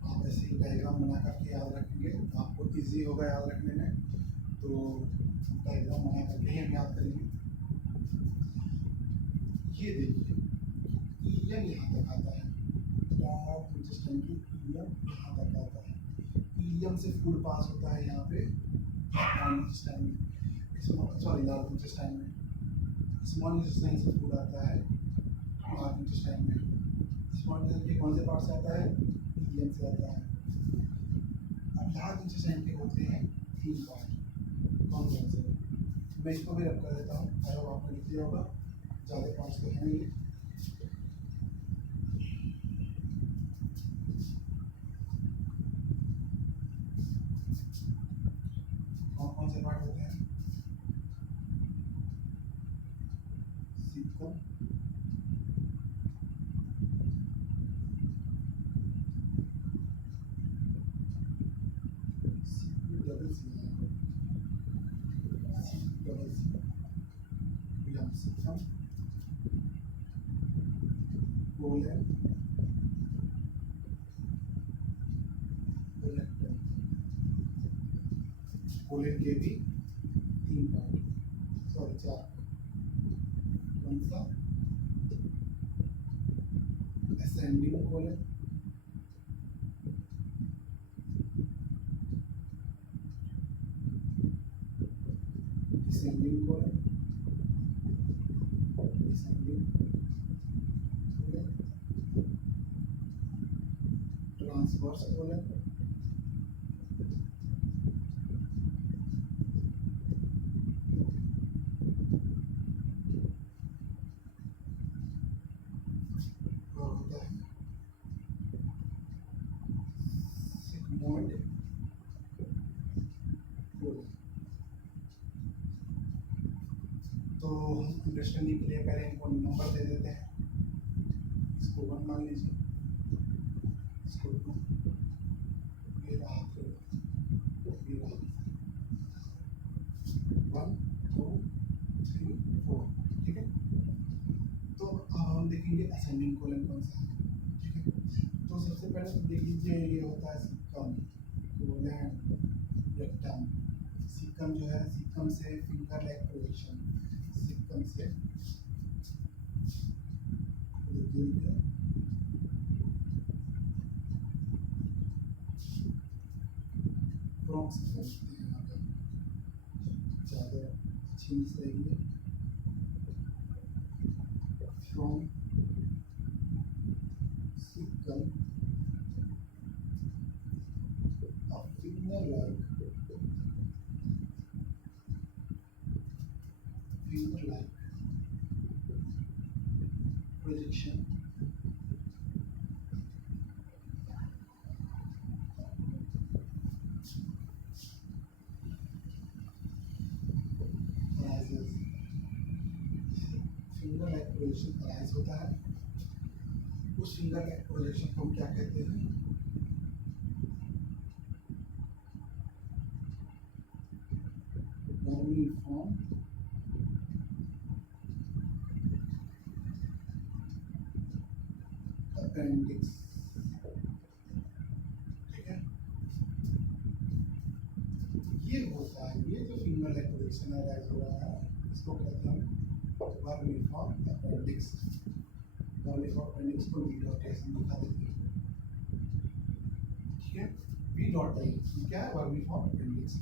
आप ऐसे ही डायग्राम बना करके याद रखेंगे तो आपको इजी होगा याद रखने में। तो डायग्राम बना करके ही हम याद करेंगे। ये देखिए, ईलियम यहाँ तक आता है, लार्ज इंटेस्टाइन की ईलियम यहाँ तक आता है। ईलियम से फूड पास होता है यहाँ पे स्मॉल इंटेस्टाइन में, सॉरी लार्ज इंटेस्टाइन में। स्मॉल इंटेस्टाइन से फूड आता है लार्ज इंटेस्टाइन में। स्मॉल इंटेस्टाइन के कौन से पार्ट से आता है? ईलियम से आता है। अब लार्ज इंटेस्टाइन के होते हैं 3 पार्ट, कौन कौन से? मैं इसको भी रब कर देता हूँ, आई होप आपने लिख लिया होगा, ज़्यादा पार्ट्स तो हैं नहीं। कौन कौन से पार्ट होते हैं? Caecum, double C, double C, caecum, colon, colon के भी 3 पार्ट, सॉरी 4। कौन सा? Ascending colon, descending colon, descending colon, transverse colon, और होता है सिग्मोइड कोलन। तो हम अंडरस्टैंडिंग के लिए पहले इनको नंबर दे देते हैं। इसको 1 मान लीजिए, इसको 2, ये रहा 3, ये रहा 1 2 3 4, ठीक है। तो अब हम देखेंगे असेंडिंग कोलन कौन सा है, ठीक है। तो सबसे पहले तो देख लीजिए, ये होता है सीकम, कोलन, रेक्टम। सीकम जो है, सीकम से फिंगर लेग प्रोजेक्शन, सीकम से देखिए फ्रॉम से करते हैं, यहाँ पे ज़्यादा अच्छी से रहेंगे। From caecum a finger like projection projection arise होता है, उस फिंगर लेग प्रोजेक्शन को हम क्या कहते हैं? Vermiform appendix. ठीक है, ये होता है, ये जो फिंगर लेग प्रोजेक्शन अराइज हो रहा है इसको कहते हैं वर्मीफॉर्म अपेंडिक्स। वर्मीफॉर्म अपेंडिक्स को वी डॉट एस दिखा देते हैं। ठीक है, वी डॉट आई क्या है? Vermiform appendix.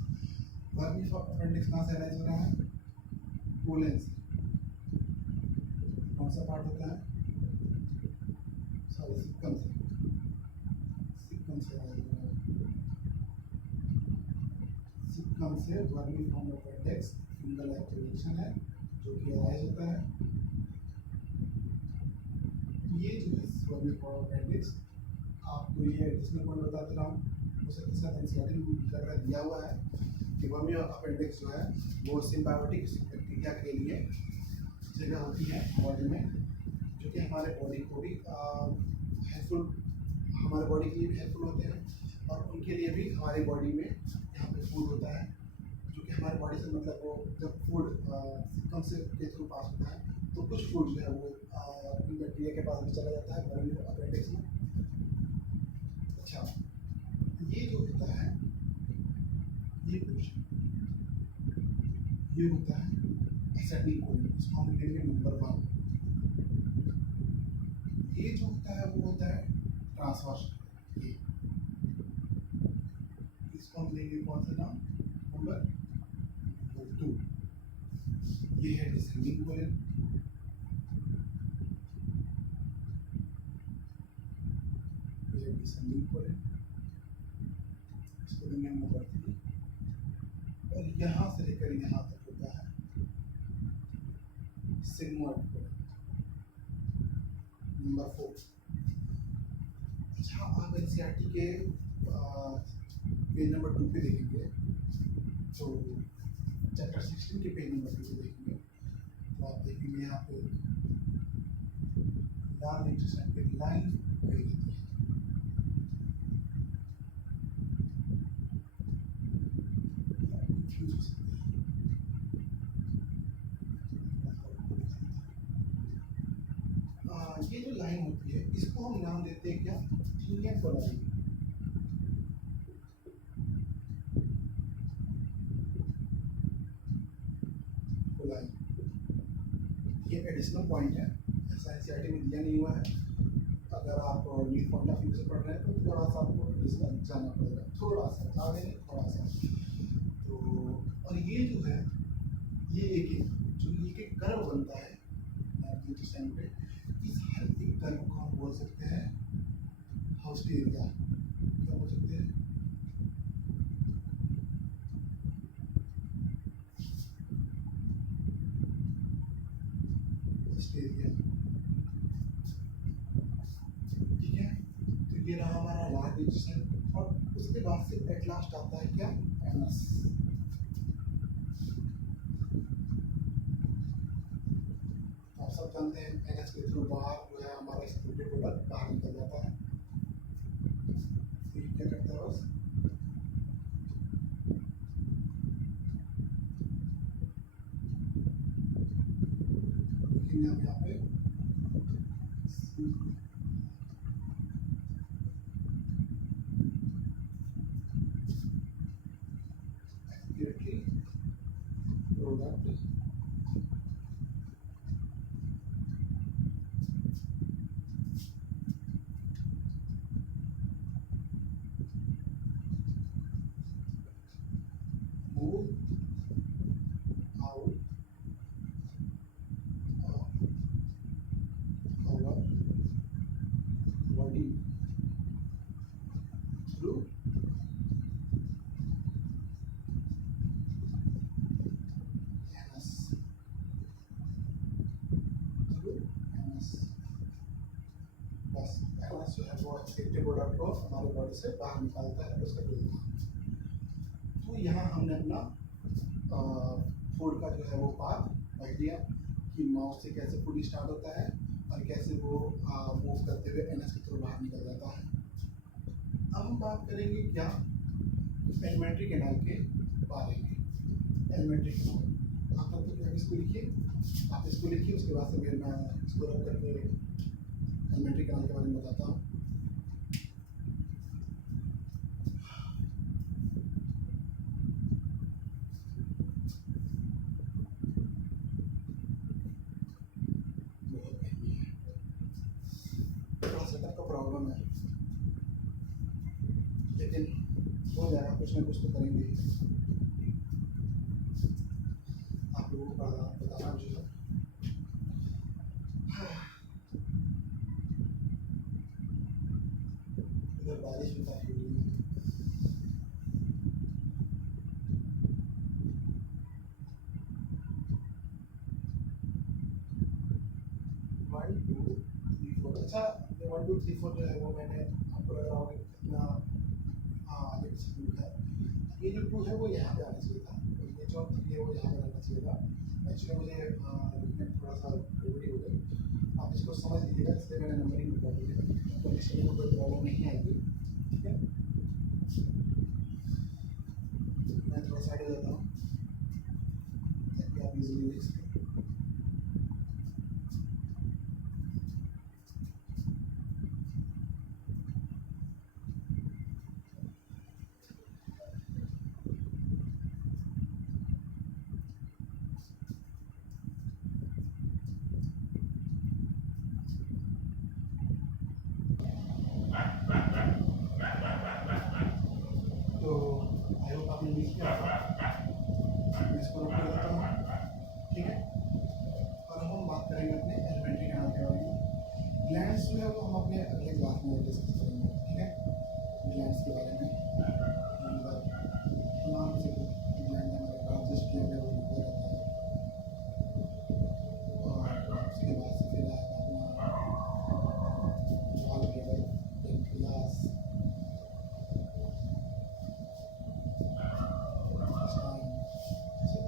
वर्मीफॉर्म अपेंडिक्स कहाँ से अराइज हो रहा है? कोलन से। कौन सा पार्ट होता है? सॉरी, सिक्कम से। सिक्कम से अराइज हो रहा है। सिक्कम से vermiform appendix finger leg projection है जो कि अराइज होता है। ये जो है वर्मीफॉर्म अपेंडिक्स, आपको ये एडिशनल पॉइंट बताते रहा हूँ, उसे के साथ एनसीईआरटी में लग रहा दिया हुआ है कि वर्मीफॉर्म अपेंडिक्स जो है वो सिम्बायोटिक बैक्टीरिया के लिए जगह होती है बॉडी में, जो कि हमारे बॉडी को भी हेल्पफुल, हमारे बॉडी के लिए भी हेल्पफुल होते हैं और उनके लिए भी हमारी बॉडी में यहाँ पे फूड होता है, जो कि हमारे बॉडी से मतलब वो जब फूड सिस्टम से के थ्रू पास होता है तो कुछ फूड जो है वो बैक्टीरिया के पास भी चला जाता है वर्मीफॉर्म अपेंडिक्स में। अच्छा, ये जो होता है ये पोर्शन, ये होता है एसेटिक कोलन, इसको हम लेंगे नंबर 1। ये जो होता है वो होता है ट्रांसवर्स, ये इसको हम लेंगे कौन सा नाम? नंबर 2। ये है डिसेंडिंग कोलन, ये है डिसेंडिंग कोलन, इसको लेंगे नंबर 3। और यहाँ से लेकर यहाँ तक होता है सिग्मोइड कोलन, नंबर 4। अच्छा, आप एनसीईआरटी के पेज नंबर 2 पे देखेंगे तो चैप्टर 16 के पेज नंबर 2 पे देखेंगे तो आप देखेंगे यहाँ पे नॉन न्यूट्रिशन पे लाइन कही रहती है। कंफ्यूज हो सकते हैं। ये जो लाइन होती है इसको हम नाम देते हैं क्या? टीनियन कोलाइन। कोलाइन ये एडिशनल पॉइंट है, ऐसा एनसीईआरटी में दिया नहीं हुआ है। अगर आप नीट पॉइंट ऑफ व्यू से पढ़ रहे हैं तो थोड़ा सा आपको एडिशनल जाना पड़ेगा, थोड़ा सा, ज़्यादा नहीं, थोड़ा सा। तो और ये जो है ये एक कर्व बनता है न्यूट्रिशन पे, इस हर एक कर्व को हम बोल सकते हैं हाउस एरिया। क्या बोल सकते हैं? House area. ठीक है, तो ये रहा हमारा लार्ज न्यूट्रिशन और उसके बाद से एट लास्ट आता है क्या? एनस। आप सब जानते हैं एनएस के थ्रू बाहर जो है हमारा एक्सक्रीटेड प्रोडक्ट बाहर निकल जाता है। तो ये क्या करता है? बस लेकिन हम यहाँ पे excretory product move out of our body through anus, through anus। बस एनएस जो है वो एक्सक्रीटेड प्रोडक्ट को हमारे बॉडी से बाहर निकालता है उसका जो है। तो यहाँ हमने अपना फूड का जो है वो पार्ट पढ़ लिया कि माउस से कैसे फुली स्टार्ट होता है और कैसे वो मूव करते हुए एनएस के थ्रू बाहर निकल जाता है। अब हम बात करेंगे क्या एलिमेंट्री कैनाल के बारे में। एलिमेंट्री कैनाल आप तब तक इसको लिखिए, आप इसको लिखिए, उसके बाद से फिर मैं इसको रख करके एलिमेंट्री कैनाल के बारे में बताता हूँ। सेटअप का प्रॉब्लम है, लेकिन हो जाएगा, कुछ ना कुछ तो करेंगे। आप लोगों को बताना मुझे है। इधर बारिश भी काफी हो रही है। वन टू थ्री फोर, अच्छा 1 2 3 4 जो है वो मैंने आपको लग रहा होगा कितना आगे पीछे लिखा है। ये जो 2 है वो यहाँ पे आना चाहिए था, और ये जो 3 है वो यहाँ पे आना चाहिए था। एक्चुअली मुझे लिखने में थोड़ा सा गड़बड़ी हो गई, आप इसको समझ लीजिएगा, इसलिए मैंने नंबरिंग कर दी है, तो इसलिए कोई प्रॉब्लम नहीं आएगी। ठीक है, मैं थोड़ा साइड हो जाता हूँ ताकि आप इजीली देख सकें। तो आई होप आपने लिख किया होगा। मैं इसको रोक कर देता हूँ। ठीक है, और अब हम बात करेंगे अपने एलिमेंट्री कैनाल के बारे में। ग्लैंड्स जो है वो हम अपने अगले क्लास में डिस्कस करेंगे। ठीक है, ग्लैंड्स के बारे में तमाम से ग्लैंड हमारे लार्जेस्ट ग्लैंड है वो लिखा रहता है, और उसके बाद से फिर आएगा अपना जॉल ब्लैडर, पेनक्रियास,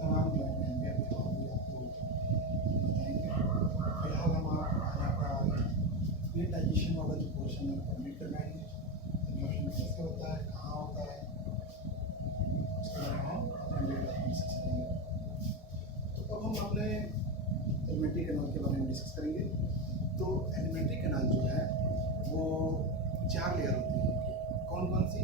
तमाम ग्लैंड हैं, अभी आपको बताएंगे। फिलहाल हम आपका ये डाइजेशन वाला जो पोर्शन है कंप्लीट करना है। डाइजेशन कैसे होता है, कहाँ होता है, उसके बारे में हम अपने डिस्कस करेंगे। तो अब हम अपने एलिमेंट्री कैनाल के बारे में डिस्कस करेंगे। तो एलिमेंट्री कैनाल जो है वो 4 लेयर होती है। कौन कौन सी?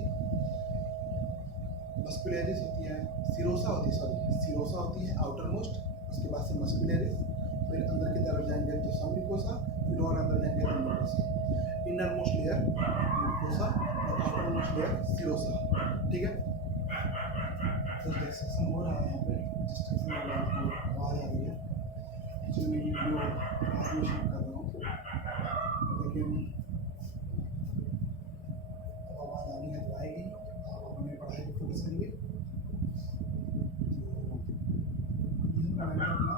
मस्कुलरिस होती है, सिरोसा होती है, सॉरी सिरोसा होती है आउटर मोस्ट, उसके बाद से मस्कुलरिस, फिर अंदर की तरफ जाएंगे तो सबम्यूकोसा, फिर और अंदर जाएंगे तो mucosa. Inner most layer mucosa और आउटर मोस्ट लेयर सिरोसा। ठीक है, तो डिस्कशन हो रहा है यहाँ पे, डिस्कशन आवाज़ आ रही है जो मैं वीडियो ट्रांसलेशन कर रहा हूँ, लेकिन अब आवाज़ आनी है तो आएगी। आप अपने पढ़ाई को फोकस करिए। तो मैंने अपना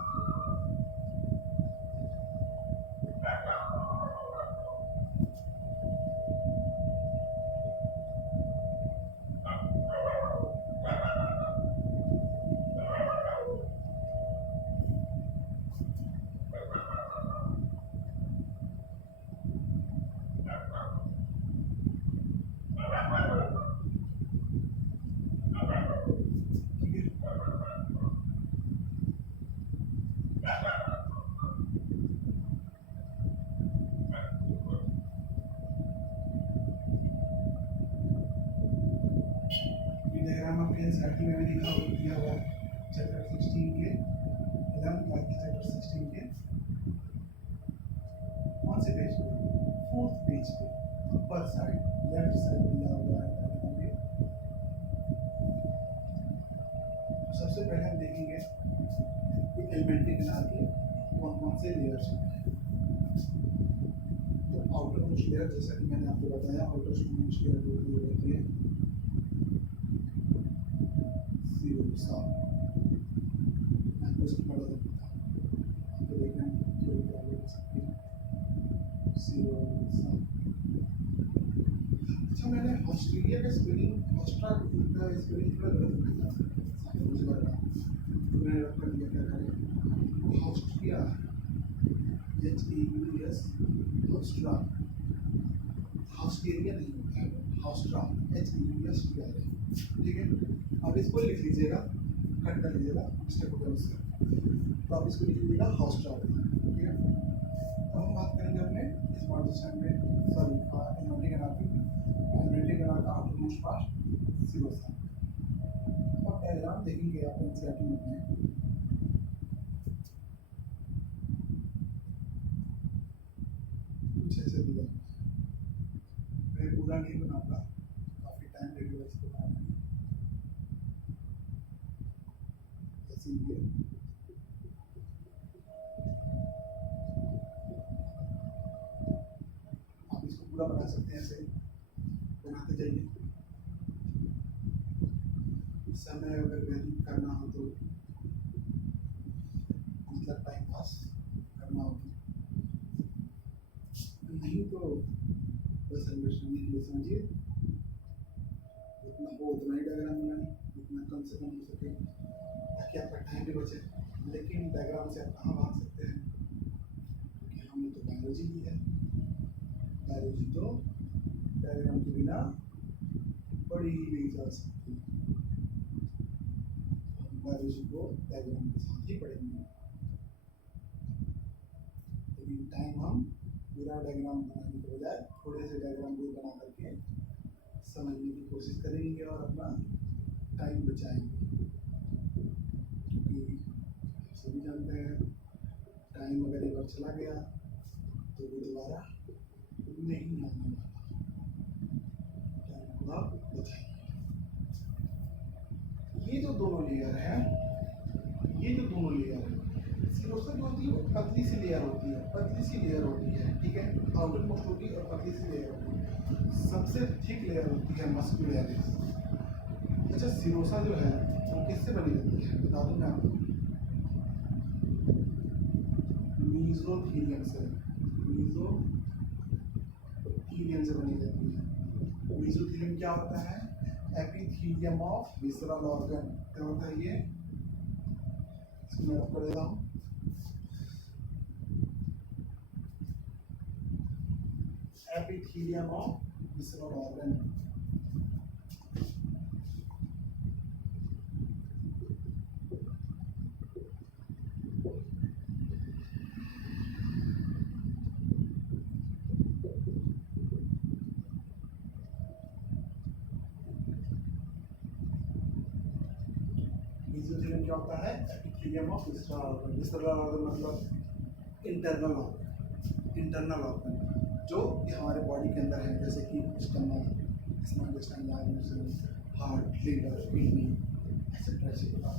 डायग्राम आपके एनसीईआरटी में भी दिया हुआ है, चैप्टर 16 के 11th क्लास के चैप्टर 16 के कौन से पेज पे? 4th पेज पे, ऊपर साइड लेफ्ट साइड दिया हुआ है डायग्राम में। सबसे पहले हम देखेंगे कि एलिमेंट्री कैनाल के कौन कौन से लेयर्स होते हैं। तो आउटर मोस्ट लेयर, जैसा कि मैंने आपको बताया, आउटर मोस्ट लेयर जो होती है सिरोसा, मैं आपको इसको पढ़ा देता हूँ, आपको देखना थोड़ी प्रॉब्लम हो सकती है। सिरोसा, अच्छा मैंने ऑस्ट्रेलिया का स्पेलिंग, ऑस्ट्रेलिया का स्पेलिंग थोड़ा गलत लिखा था, मुझे लग रहा है, तो मैंने रख कर दिया, क्या करें, ऑस्ट्रिया HAUS, हाउस्ट्रा, हाउस्टेरिया नहीं होता है, हाउस्ट्रा, HAUSTRA, ठीक है। अब इसको लिख लीजिएगा, कट कर लीजिएगा स्टेप को उसका, तो आप इसको लिख लीजिएगा हाउस्ट्रा, ठीक है। अब हम बात करेंगे अपने स्मार्ट सिस्टम में, सॉरी इन्वेंटरी कैनाल का आउटर मोस्ट पार्ट सिरोसा। अब डायग्राम देखेंगे आप एनसीईआरटी में, कुछ ऐसे दिया है। मैं पूरा नहीं बनाऊंगा, काफ़ी टाइम लगेगा इसको बनाने में, इसीलिए आप इसको पूरा बना सकते हैं, ऐसे बनाते जाइए। समय अगर व्यतीत करना हो तो, मतलब टाइम पास करना हो तो, नहीं तो बस अंडरस्टैंडिंग के लिए समझिए, जितना हो उतना ही डायग्राम बनाए, जितना कम से कम हो सके, ताकि आपका टाइम भी बचे। लेकिन डायग्राम से आप कहाँ भाग सकते हैं, क्योंकि हमने तो बायोलॉजी ली है, बायोलॉजी तो डायग्राम के बिना पढ़ी ही नहीं जा सकती, हम बायोलॉजी को डायग्राम के साथ ही पढ़ेंगे। लेकिन टाइम हम पूरा डायग्राम बनाने के बजाय थोड़े से डायग्राम को बना करके समझने की कोशिश करेंगे और अपना टाइम बचाएंगे, क्योंकि सभी जानते हैं टाइम अगर एक बार चला गया तो वो दोबारा नहीं आने वाला, टाइम को आप बचाएंगे। ये जो दोनों लेयर है, सिरोसा जो होती है वो पतली सी लेयर होती है, ठीक है, आउटर मोस्ट होती है और पतली सी लेयर होती है। सबसे थिक लेयर होती है मस्कुलरिस। अच्छा, सिरोसा जो है वो किससे बनी रहती है बता दूं मैं आपको, मीजोथीलियम से बनी रहती है। मीजोथीलियम क्या होता है, एपिथीलियम ऑफ विसरल ऑर्गन। क्या होता है ये, इसको मैं पढ़ देता हूँ। Epithelium of visceral organ, mesothelium क्या होता है, epithelium of visceral organ. Visceral organ मतलब इंटरनल ऑर्गन जो कि हमारे बॉडी के अंदर है, जैसे कि stomach, small intestine, heart, liver, kidney, etcetera etcetera.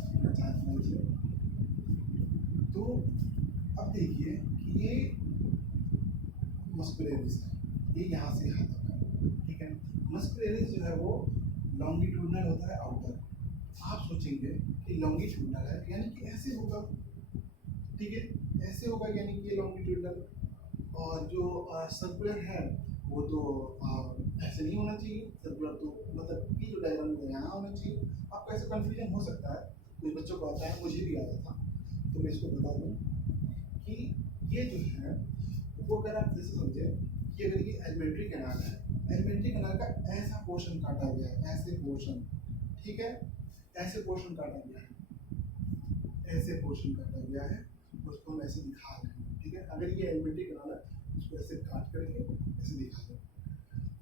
तो अब देखिए कि ये मस्कुलरिस है, ये यहाँ से यहाँ तक है, ठीक है। मस्कुलरिस जो है वो लॉन्गिट्यूडनल होता है आउटर। आप सोचेंगे कि लॉन्गिट्यूडनल है यानी कि ऐसे होगा, ठीक है, ऐसे होगा यानी कि ये लॉन्गिट्यूडनल, और जो सर्कुलर है वो तो ऐसे नहीं होना चाहिए। सर्कुलर तो मतलब ये जो डायग्राम है यहाँ होना चाहिए। आपको ऐसे कन्फ्यूजन हो सकता है, कुछ बच्चों को आता है, मुझे भी आता था, तो मैं इसको बता दूँ कि ये जो है वो अगर आप जैसे समझे कि अगर ये एलिमेंट्री कैनाल है, एलिमेंट्री कैनाल का ऐसा पोर्शन काटा गया है, ऐसे पोर्शन, ठीक है, ऐसे पोर्शन काटा गया है, ऐसे पोर्शन काटा गया है, उसको हम ऐसे दिखा रहे हैं, ठीक है। अगर ये एलिमेंट्री कैनाल है उसको ऐसे काट करके ऐसे दिखा रहे हैं,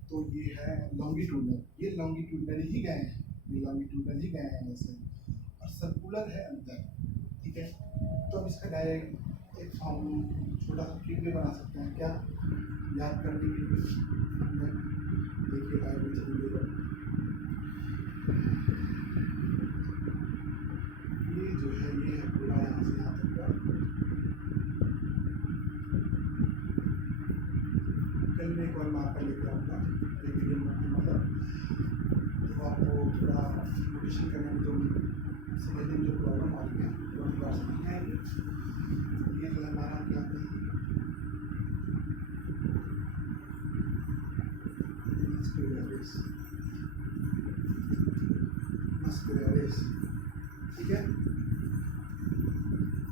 तो ये है लॉन्गिट्यूडनल, ये लॉन्गिट्यूडनल ही गए हैं, ये लॉन्गिट्यूडनल ही गए हैं ऐसे, और सर्कुलर है अंदर, ठीक है। तो अब इसका डायरेक्ट एक फॉर्म छोटा सा ट्रिक भी बना सकते हैं, क्या याद करने के लिए, देखिए लाइव में चलिएगा। ये जो है ये है पूरा यहाँ से यहाँ तक का, कल मैं एक बार मार्कर लेकर आऊँगा मतलब, तो आपको थोड़ा मोटिवेशन करने में जो समझने में जो प्रॉब्लम आ रही है वो बात समझ में आएगी। ये जो है हमारा क्या है, मस्कुलरिस, ठीक है।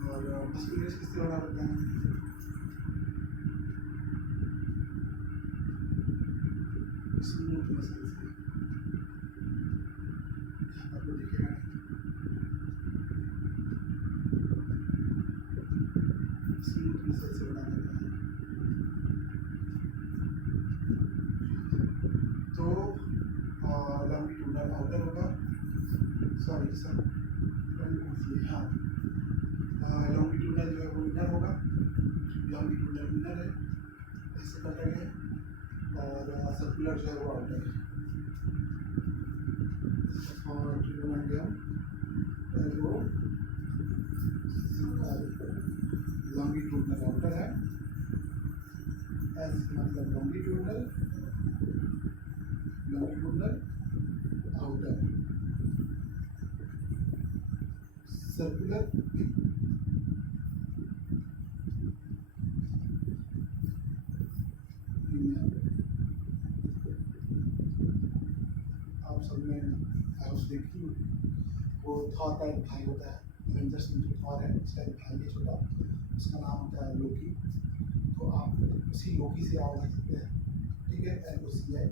और और मस्कुलस किससे बना रहता है? स्मूथ मसल से। आपको दिखेगा स्मूथ मसल से बना रहता है। तो लॉन्गिट्यूडनल आउटर होगा, सॉरी सर, हाँ, लॉन्गिट्यूडनल जो है वो इनर होगा, लॉन्गिट्यूडनल इनर है, ऐसे कटा गया, और सर्कुलर जो है वो आउटर है। और जो बना गया वो लॉन्गिट्यूडनल आउटर है, एस मतलब लॉन्गिट्यूडनल आउटर, सर्कुलर आप सबने हाउस देखी, वो थॉर का एक भाई होता है, एवेंजर्स में जो थॉर है उसका एक भाई है छोटा, उसका नाम होता है लोकी। तो आप उसी लोकी से याद रख सकते हैं, ठीक है, LOCI।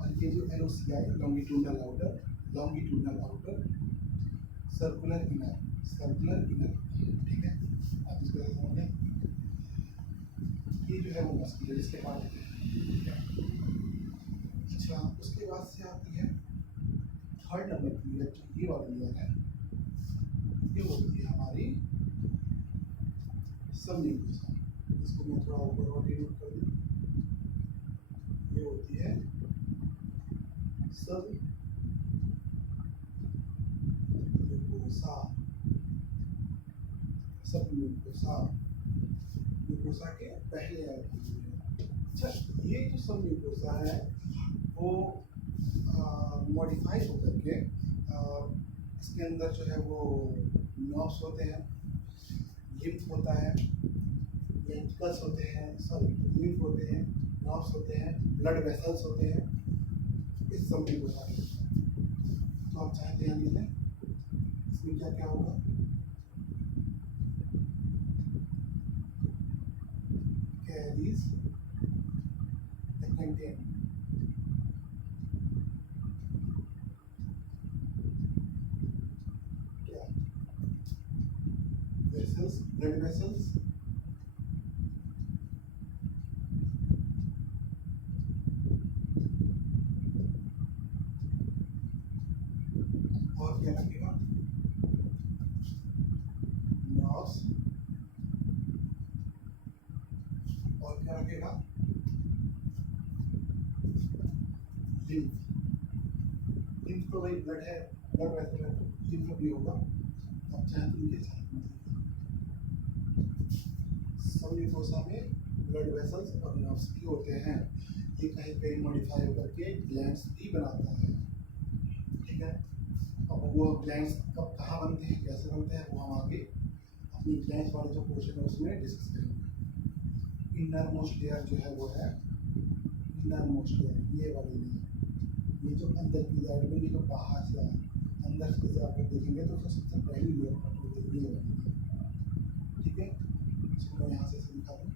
और ये जो LOCI longitudinal outer circular inner, ठीक है, आप इसको समझ लें। ये जो है वो मस्कुलर इसके बाद है। अच्छा, उसके बाद से आती है थर्ड नंबर की लेयर, जो ये वाली लेयर है, ये होती है हमारी सबम्यूकोसा। इसको मैं थोड़ा ऊपर और डिनोट कर दूँ, ये होती है सबम्यूकोसा म्यूकोसा के पहले आती है। अच्छा, ये जो सबम्यूकोसा है वो मॉडिफाई होकर के इसके अंदर जो है वो नर्व्स होते हैं, लिम्फ होता है, वेंट्रिकल्स होते हैं, लिम्फ होते हैं, नर्व्स होते हैं, ब्लड वेसल्स होते हैं इस सबम्यूकोसा में। तो आप चाहते हैं लीजिए इसमें क्या क्या होगा? carries the content क्या vessels, blood vessels, और क्या रखेगा? nerves, और क्या रखेगा? lymph, lymph तो भाई ब्लड है, ब्लड वेसल है, तो lymph भी होगा। आप चाहें तो ये सबम्यूकोसा में ब्लड वेसल्स और नर्व्स भी होते हैं। ये कहीं कहीं मॉडिफाई होकर के ग्लैंड्स भी बनाता है, ठीक है। अब वो ग्लैंड्स कब कहाँ बनते हैं, कैसे बनते हैं, वो हम आगे अपनी ग्लैंड्स वाले जो पोर्शन है उसमें डिस्कस करेंगे। इनर मोस्ट लेयर जो है वो है इनर मोस्ट लेयर, ये वाली लेयर, ये जो अंदर की लेयर में, ये जो बाहर से अंदर से आकर देखेंगे तो सबसे पहली लेयर होती है ये वाली, ठीक है। इसको मैं यहाँ से दिखा दूँ,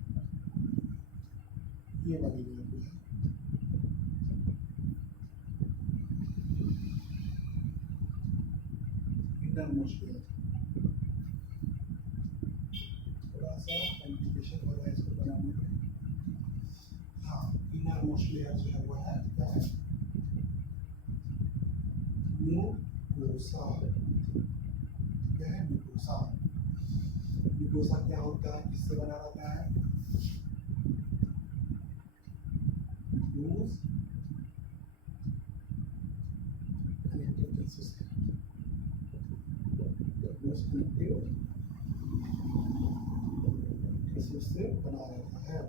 ये वाली लेयर जो है इनर मोस्ट लेयर। थोड़ा सा कॉम्प्लिकेशन हो रहा है इसको बनाने में। हाँ, इनर मोस्ट लेयर जो है वो है क्या है? म्यूकोसा। क्या है? म्यूकोसा। म्यूकोसा क्या होता है, किससे बना रहता है? लूज कनेक्टिव टिश्यू से, लूज कनेक्टिव टिश्यू से बना रहता है,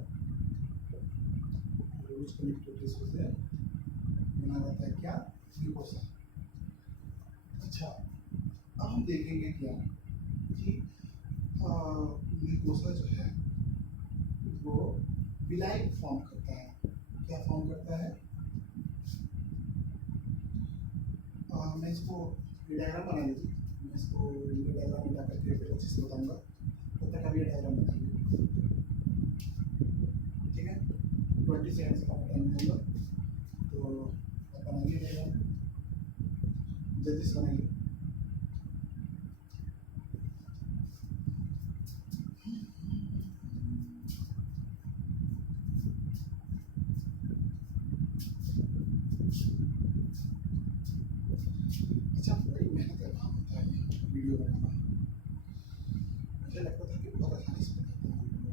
लूज कनेक्टिव टिश्यू से बना रहता है क्या? म्यूकोसा। अच्छा, अब हम देखेंगे क्या कि म्यूकोसा जो है वो विलायक फॉर्म करता है। क्या फॉर्म करता है? मैं इसको डायग्राम बना लीजिए। मैं इसको वीडियो डायग्राम मिला करके फिर अच्छे से बताऊँगा। तब तक अभी ये डायग्राम बनाइए, ठीक है। 20 सेकेंड्स का टाइम होगा, तो आप बनाइए डायग्राम, जल्दी से बनाइए। अच्छा, बड़ी मेहनत का काम होता है ये वीडियो बनाना। मुझे लगता था कि बहुत आसानी से बन जाता है वीडियो,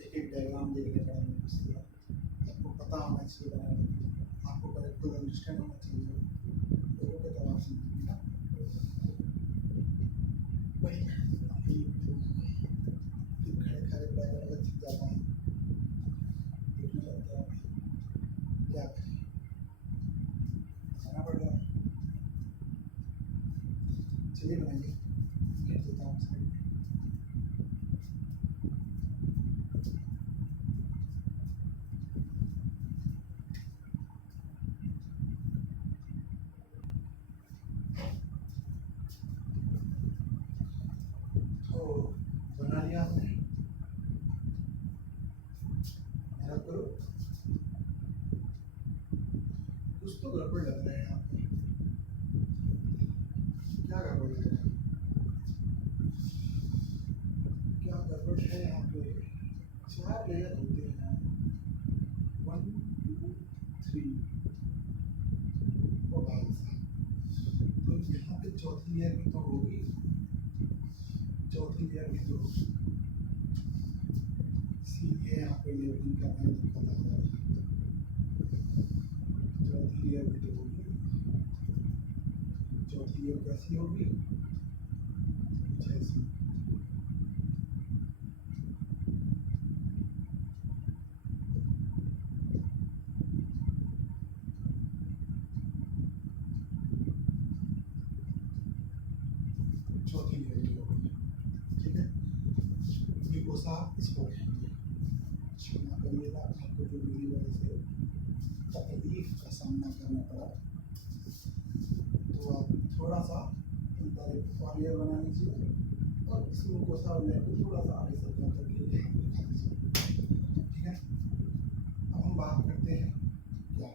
एक एक डायग्राम देखने पड़ेंगे उसके बाद आपको पता होना चाहिए बनाने के लिए, आपको पहले खुद अंडरस्टैंड होना चाहिए, लोगों के तब आप समझेंगे ना। वही मेहनत का काम है ये वीडियो बनाना। फिर खड़े खड़े डायग्राम अगर छिप जाता है, देखने लगता है, क्या करें, बनाना पड़ रहा है। चलिए बनाइए, लिख देता हूँ साइड में। तो बना लिया आपने, मेहनत करो। कुछ तो गड़बड़ लग रहा है यहाँ पे, क्या गड़बड़ लग रहा है, क्या गड़बड़ है यहाँ पे। 4 लेयर होते हैं, 1 2 3, ओ भाई साहब, तो यहाँ पे चौथी लेयर भी तो होगी, चौथी लेयर भी तो होगी, इसीलिए यहाँ पे लेबलिंग करना ही दिक्कत आ रहा है। चौथी लेयर भी तो होगी, चौथी लेयर कैसी होगी, कुछ ऐसी। चौथी लेयर भी होगी, ठीक है। ग्लूकोसा इसको कहेंगे। क्षमा करिएगा आपको जो मेरी वजह से तकलीफ का सामना करना पड़ा, तो आप थोड़ा सा और लेयर बना लीजिए और इस ग्लूकोसा लेयर को थोड़ा सा आगे सरका करके यहाँ पे दिखा दीजिए, ठीक है। अब हम बात करते हैं क्या,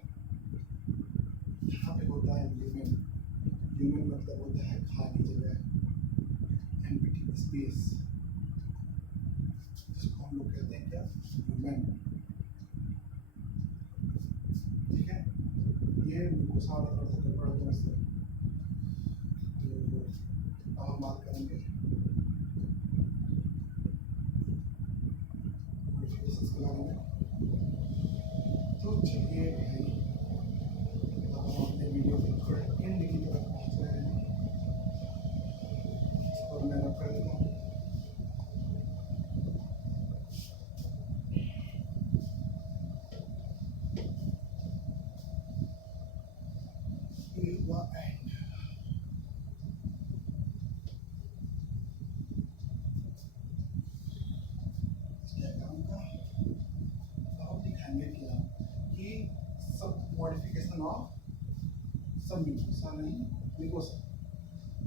यहाँ पे होता है ल्यूमेन। ल्यूमेन मतलब होता है खाली जगह, एम्प्टी स्पेस, जिसको हम लोग कहते हैं क्या, ल्यूमेन, ठीक है। ये ग्लूकोसा वाला थोड़ा सा गड़बड़ होता है इससे। तो अब हम बात करेंगे मॉडिफिकेशंस के बारे में। तो चलिए भाई, अब हम अपने वीडियो के थोड़े एंड की तरफ पहुँच रहे हैं, और मैं रब कर देता हूँ। मॉडिफिकेशन ऑफ सब म्यूकोसा नहीं,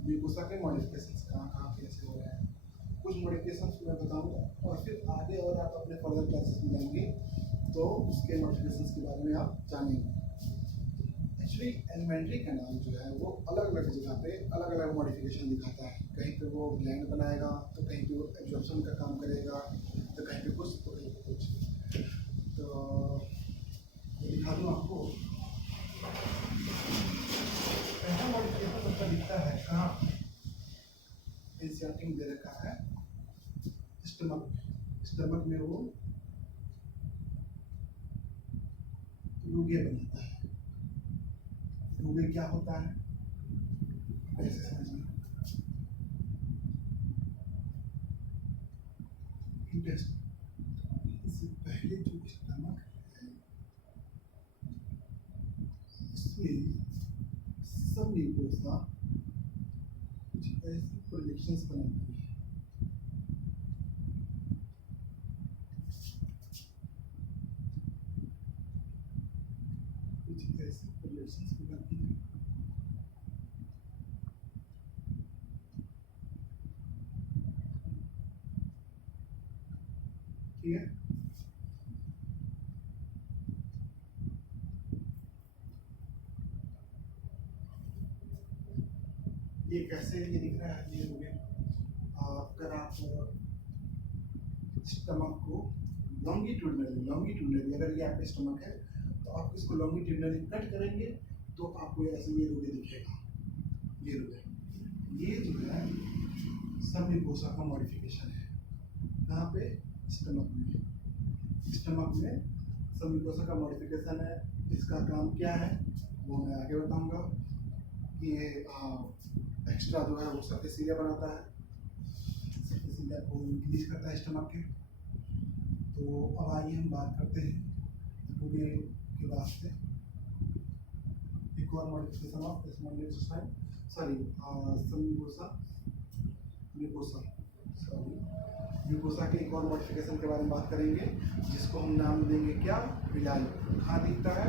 म्यूकोसा के मॉडिफिकेशंस कहाँ कहाँ कैसे हो रहे हैं, कुछ मॉडिफिकेशंस मैं बताऊंगा, और फिर आगे और आप अपने फर्दर क्लासेस में जाएंगे तो उसके मॉडिफिकेशंस के बारे में आप जानेंगे। एक्चुअली एलिमेंट्री कैनाल जो है वो अलग अलग जगह पे अलग अलग मॉडिफिकेशन दिखाता है, कहीं पे वो ग्लैंड बनाएगा, तो कहीं पे वो एब्जॉर्प्शन का काम करेगा, तो कहीं पे कुछ, तो कहीं पे कुछ। तो दिखा दूँ आपको, पहला मॉडिफिकेशन उसका दिखता है कहाँ, इंसर्टिंग दे रखा है स्टमक में, स्टमक में वो लूगे बनाता है। लूगे क्या होता है कैसे समझिए, इससे पहले जो स्टमक है इसमें सब म्यूकोसा कुछ ऐसी प्रोजेक्शंस बनाती है, कुछ ऐसी प्रोजेक्शंस बनाती है ठीक है। ये कैसे ये दिख रहा है, ये हो गया। अगर आप स्टमक को लॉन्गिट्यूडनली अगर ये आपका स्टमक है तो आप इसको लॉन्गिट्यूडनली कट करेंगे तो आपको ऐसे ये रोगे दिखेगा। ये रोगे, ये जो है सब म्यूकोसा का मॉडिफिकेशन है। कहाँ पे? स्टमक में। स्टमक में सब म्यूकोसा का मॉडिफिकेशन है। इसका काम क्या है वो मैं आगे बताऊंगा। कि ये एक्स्ट्रा जो है वो सरफेस एरिया बनाता है, सरफेस एरिया को इंक्रीज करता है स्टमक के। तो अब आइए हम बात करते हैं रोगे के वास्ते एक और modification of small intestine, sorry mucosa के एक और मॉडिफिकेशन के बारे में बात करेंगे, जिसको हम नाम देंगे क्या? विलाई। कहाँ दिखता है?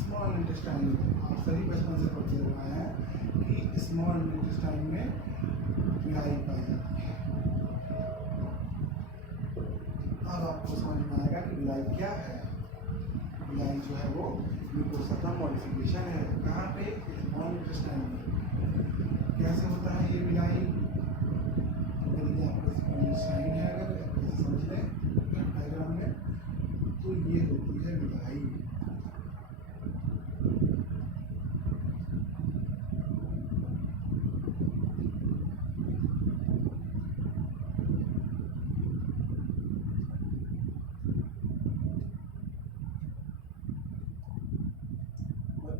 स्मॉल इंटेस्टाइन में। आप सभी बचपन से पढ़ते हुए हैं कि स्मॉल इंटेस्टाइन में विलाई पाई जाती है। अब आपको समझ में आएगा कि विलाई क्या है। विलाई जो है वो म्यूकोसा का मॉडिफिकेशन है। कहाँ पे? स्मॉल इंटेस्टाइन में। कैसे होता है ये विलाई? अगर ये आपका स्मॉल इंटेस्टाइन है, अगर ऐसे समझ लें डायग्राम में, तो ये होती है विलाई।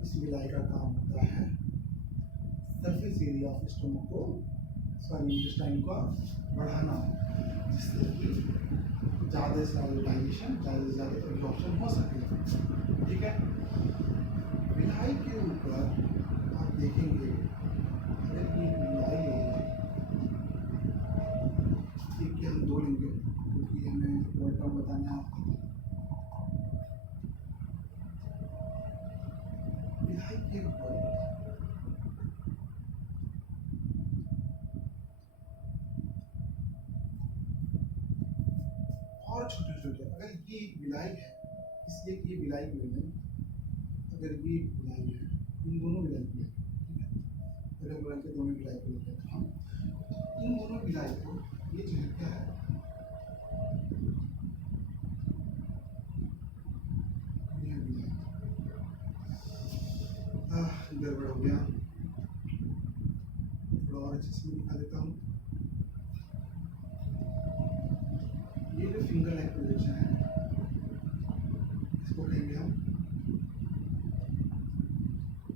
इस विलाई का काम होता है सरफेस एरिया ऑफ स्टमक को, सॉरी इंटेस्टाइन को बढ़ाना, जिससे कि ज़्यादा से ज़्यादा डाइजेशन, ज़्यादा से ज़्यादा एब्जॉर्प्शन हो सके। ठीक है। विलाई के ऊपर आप देखेंगे, अगर ये विलाई है, ठीक है, हम दो लेंगे क्योंकि हमें वर्ड टर्म बताना है आपको। विलाई के ऊपर और छोटे छोटे, अगर ये विलाई है, इसलिए ये विलाई को लें, अगर ये विलाई है, इन दोनों विलाई को लें, ठीक है, अगर बोला के दोनों विलाई को लेते हैं हम, इन दोनों विलाई को, ये जो है क्या है, ये विलाई गड़बड़ हो गया, थोड़ा और अच्छे से दिखा देता हूँ। ये जो फिंगर लाइक प्रोजेक्शन है, इसको कहेंगे हम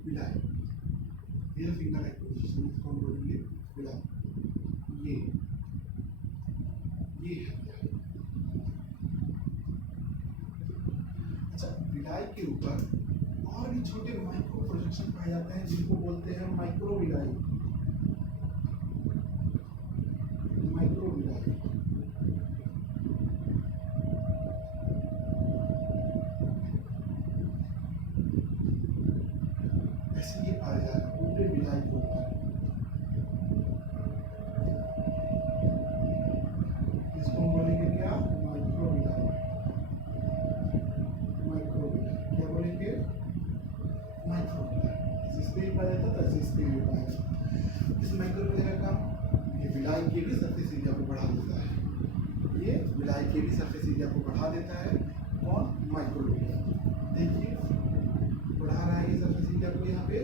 विलाई। ये फिंगर लाइक प्रोजेक्शन, इसको हम बोलेंगे विलाई। ये है विलाई। अच्छा, विलाई के ऊपर और भी छोटे माइक्रो प्रोजेक्शन पाए जाते हैं, जिनको बोलते हैं माइक्रो विलाई। माइक्रो विलाई ऐसे ये पाया जा रहा है पूरे विलाई के ऊपर। इसको हम बोलेंगे क्या? Micro villi. माइक्रो विलाई क्या बोलेंगे? Micro villi. जिस पे पाया जाता था, जिस पे भी पाया जाता। इस माइक्रो विलाई का काम ये विलाई के भी सरफेस एरिया को बढ़ा देता है। ये विलाई के भी सरफेस एरिया को बढ़ा देता है। कौन? Micro villi. देखिए बढ़ा रहा है ये सरफेस एरिया को यहाँ पे,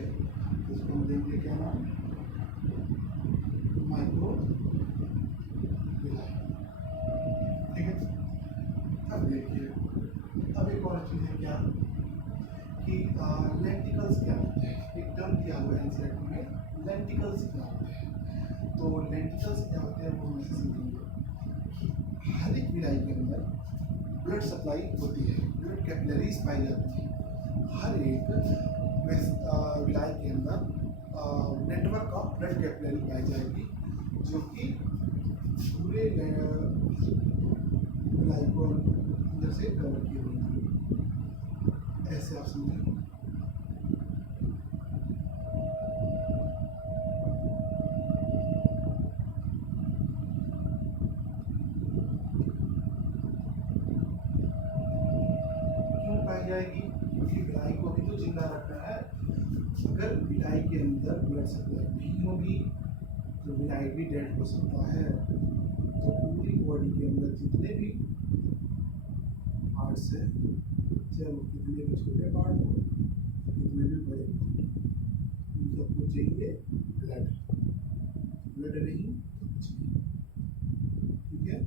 इसको हम देंगे क्या नाम? Micro villi. ठीक है। अब देखिए, अब एक और चीज़ है क्या कि लेंटिकल्स क्या होते हैं। एक टर्म दिया हुआ है एनसीईआरटी में, लेंटिकल्स क्या होते हैं। तो लेंटिकल्स क्या होते हैं वो हम ऐसे समझेंगे। हर एक विलाई के अंदर ब्लड सप्लाई होती है, ब्लड कैपिलरीज पाई जाती है। हर एक विलाई के अंदर नेटवर्क ऑफ ब्लड कैपिलरी पाई जाएगी, जो कि पूरे विलाई को अंदर से कवर किए हुए हैं। ऐसे आप समझें। जाएगी, क्योंकि विलाई को भी तो जिंदा रखना है। अगर विलाई के अंदर ब्लड सप्लाई नहीं होगी तो विलाई भी डेड हो सकता है। तो पूरी बॉडी के अंदर जितने भी पार्ट्स हैं, चाहे वो कितने भी छोटे पार्ट हो, कितने भी बड़े पार्ट, उन सबको चाहिए ब्लड। ब्लड नहीं तो कुछ नहीं, ठीक है।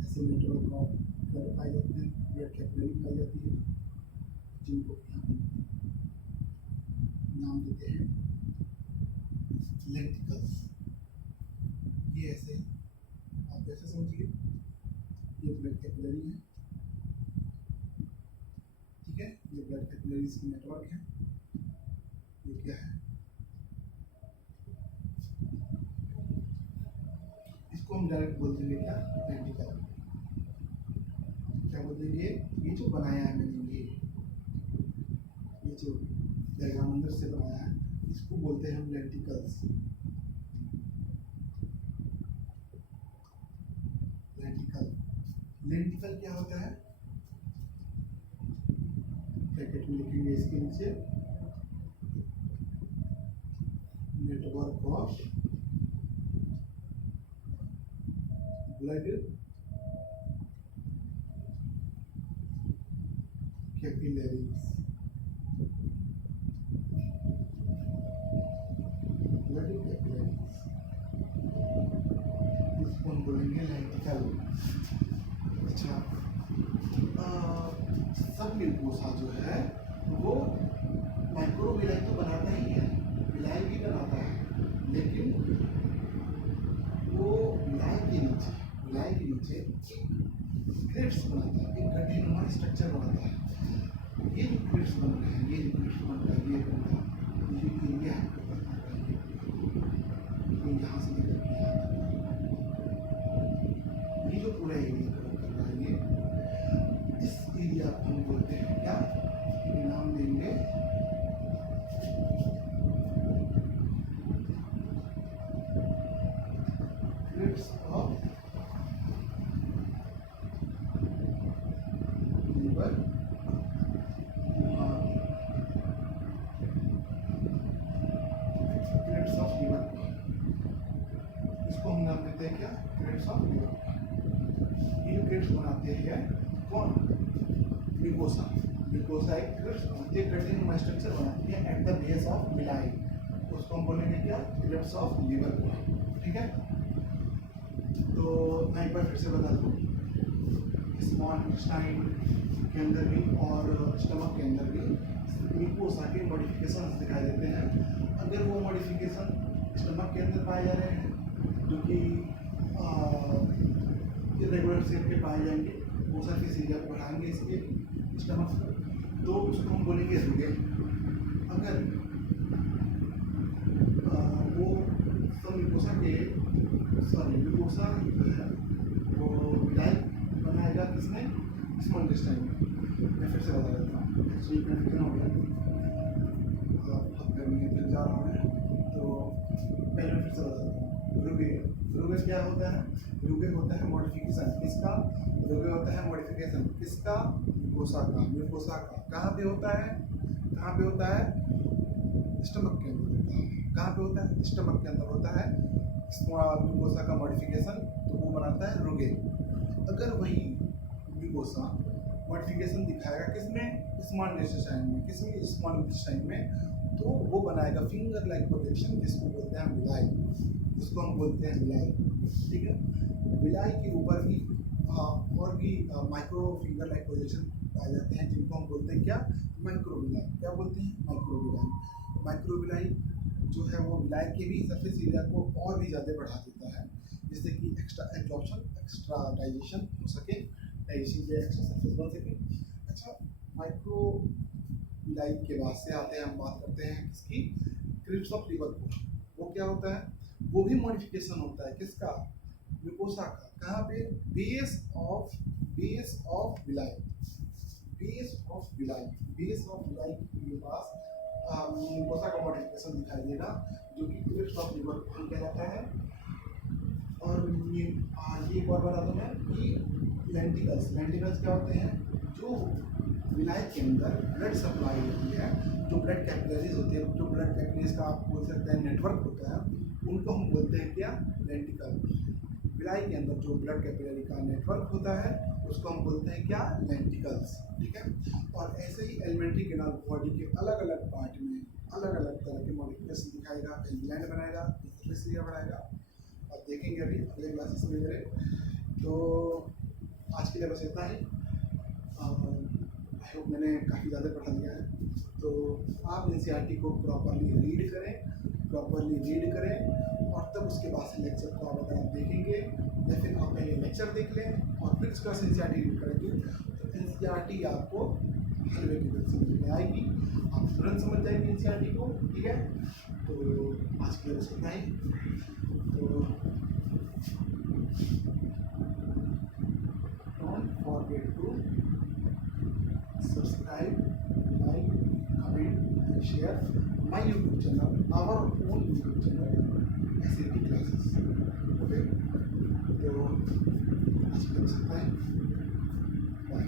ऐसे नेटवर्क ऑफ ब्लड पाए जाते हैं, ब्लड कैपिलरी पाई जाती है, जिनको हम नाम देते हैं लेंटिकल्स। ये ऐसे आप ऐसे समझिए, ये ब्लड कैपिलरी है, ठीक है। ये ब्लड कैपिलरीज की नेटवर्क है। ये क्या है, इसको हम डायरेक्ट बोल देंगे क्या, लेंटिकल। क्या बोल देंगे, ये जो बनाया है मैंने, ये जो डायग्राम अंदर से बनाया है, इसको बोलते हैं हम लेंटिकल्स। लेंटिकल क्या होता है, ब्रैकेट में लिखेंगे इसके नीचे, network of blood capillaries. Blood capillaries, इसको हम बोलेंगे लेंटिकल। अच्छा, सब म्यूकोसा जो है वो माइक्रोविलाई तो बनाता ही है, विलाई भी बनाता है, लेकिन वो विलाई के नीचे क्रिप्स बनाता है, एक गड्ढेनुमा स्ट्रक्चर बनाता है। ये जो क्रिप्स बन रहे हैं, ये जो क्रिप्स बन रहा है, ये एरिया है, ये यहाँ से लेकर के यहाँ तक, ये जो पूरा एरिया कवर कर रहा है, ये इस एरिया को हम बोलते हैं क्या, नाम देंगे crypts of liver. Crypts of liver, इसको हम नाम देते हैं क्या, क्रिप्स ऑफ लिवर। ये क्रिप्स बनाते हैं कौन, म्यूकोसा। म्यूकोसा एक क्रिप्स बनाती है, गड्ढेनुमा स्ट्रक्चर बनाती है at the base of villi, उसको हम बोलेंगे क्या, क्रिप्स ऑफ लिवर, ठीक है। तो मैं एक बार फिर से बता दूँ, स्मॉल इंटेस्टाइन के अंदर भी और स्टमक के अंदर भी म्यूकोसा के मॉडिफिकेशन दिखाई देते हैं। अगर वो मॉडिफिकेशन स्टमक के अंदर पाए जा रहे हैं जो कि इरेगुलर शेप के पाए जाएंगे, वो सरफेस एरिया को बढ़ाएंगे इसके स्टमक को, तो उसको हम बोलेंगे रुगे। अगर वो सब म्यूकोसा के म्यूकोसा जो है वो विलाई बनाएगा किसमें, स्मॉल इंटेस्टाइन में। मैं फिर से बता देता हूँ, एक्चुअली कन्फ्यूजन हो गया, गर्मी के अंदर जा रहा है, तो पहले मैं फिर से बता देता हूँ। रुगे क्या होता है, रुगे होता है मॉडिफिकेशन किसका, रुगे होता है मॉडिफिकेशन किसका, म्यूकोसा का। म्यूकोसा का कहाँ पे होता है, कहाँ पे होता है, स्टमक के अंदर होता है। कहाँ पे होता है, स्टमक के अंदर होता है म्यूकोसा का मॉडिफिकेशन, तो वो बनाता है रुगे। अगर वही म्यूकोसा मॉडिफिकेशन दिखाएगा किसमें, स्मॉल इंटेस्टाइन में, किसमें, स्मॉल इंटेस्टाइन में, तो वो बनाएगा फिंगर लाइक प्रोजेक्शन, जिसको बोलते हैं विलाई, जिसको हम बोलते हैं विलाई, ठीक है। विलाई के ऊपर भी और भी माइक्रो फिंगर लाइक प्रोजेक्शन पाए जाते हैं, जिनको हम बोलते हैं क्या, माइक्रोविलाई। क्या बोलते हैं, माइक्रोविलाई। माइक्रोविलाई जो है वो विलाई के भी सरफेस एरिया को और भी ज़्यादा बढ़ा देता है, जिससे कि एक्स्ट्रा एब्जॉर्प्शन, एक्स्ट्रा डाइजेशन हो सके, डाइजेशन के एक्स्ट्रा सरफेस बन सके। अच्छा, माइक्रोविलाई के बाद से आते हैं, हम बात करते हैं किसकी, क्रिप्स ऑफ लिवर को। वो क्या होता है, वो भी मॉडिफिकेशन होता है किसका, म्यूकोसा का। कहाँ पे, base of villi, base of villi के पास म्यूकोसा का मॉडिफिकेशन दिखाई देगा, जो कि क्रिप्स ऑफ लिवर कहलाता है। और ये एक और बता दूँ मैं कि लेंटिकल्स क्या होते हैं, जो जो विलायक के अंदर ब्लड सप्लाई होती है, जो ब्लड कैपिलरीज होती है, जो ब्लड कैपिलरीज का आप बोल सकते हैं नेटवर्क होता है, उनको हम बोलते हैं क्या, लेंटिकल। विलायक के अंदर जो ब्लड कैपिलरी का नेटवर्क होता है उसको हम बोलते हैं क्या, लेंटिकल्स। ठीक है। और ऐसे ही एलिमेंट्री कैनाल बॉडी के अलग अलग पार्ट में अलग अलग तरह के मॉडिफिकेशन दिखाएगा, ग्लैंड बनाएगा, सरफेस एरिया बनाएगा, और देखेंगे अभी अगले क्लासेस में मेरे। तो आज के लिए बस इतना ही। आई होप मैंने काफ़ी ज़्यादा पढ़ा दिया है। तो आप एनसीईआरटी को प्रॉपरली रीड करें और तब उसके बाद से लेक्चर को आप अगर आप देखेंगे या फिर आप पहले लेक्चर देख लें और फिर उसके बाद एनसीईआरटी रीड करेंगे तो एनसीईआरटी आपको हलवे की तरह समझ में आएगी, आप तुरंत समझ जाएंगे एनसीईआरटी को। ठीक है। तो आज के लिए बस इतना ही। तो don't forget to subscribe, like, comment and share my YouTube channel, our own YouTube channel, SAT classes. Okay? तो आज के लिए बस इतना ही। बाय।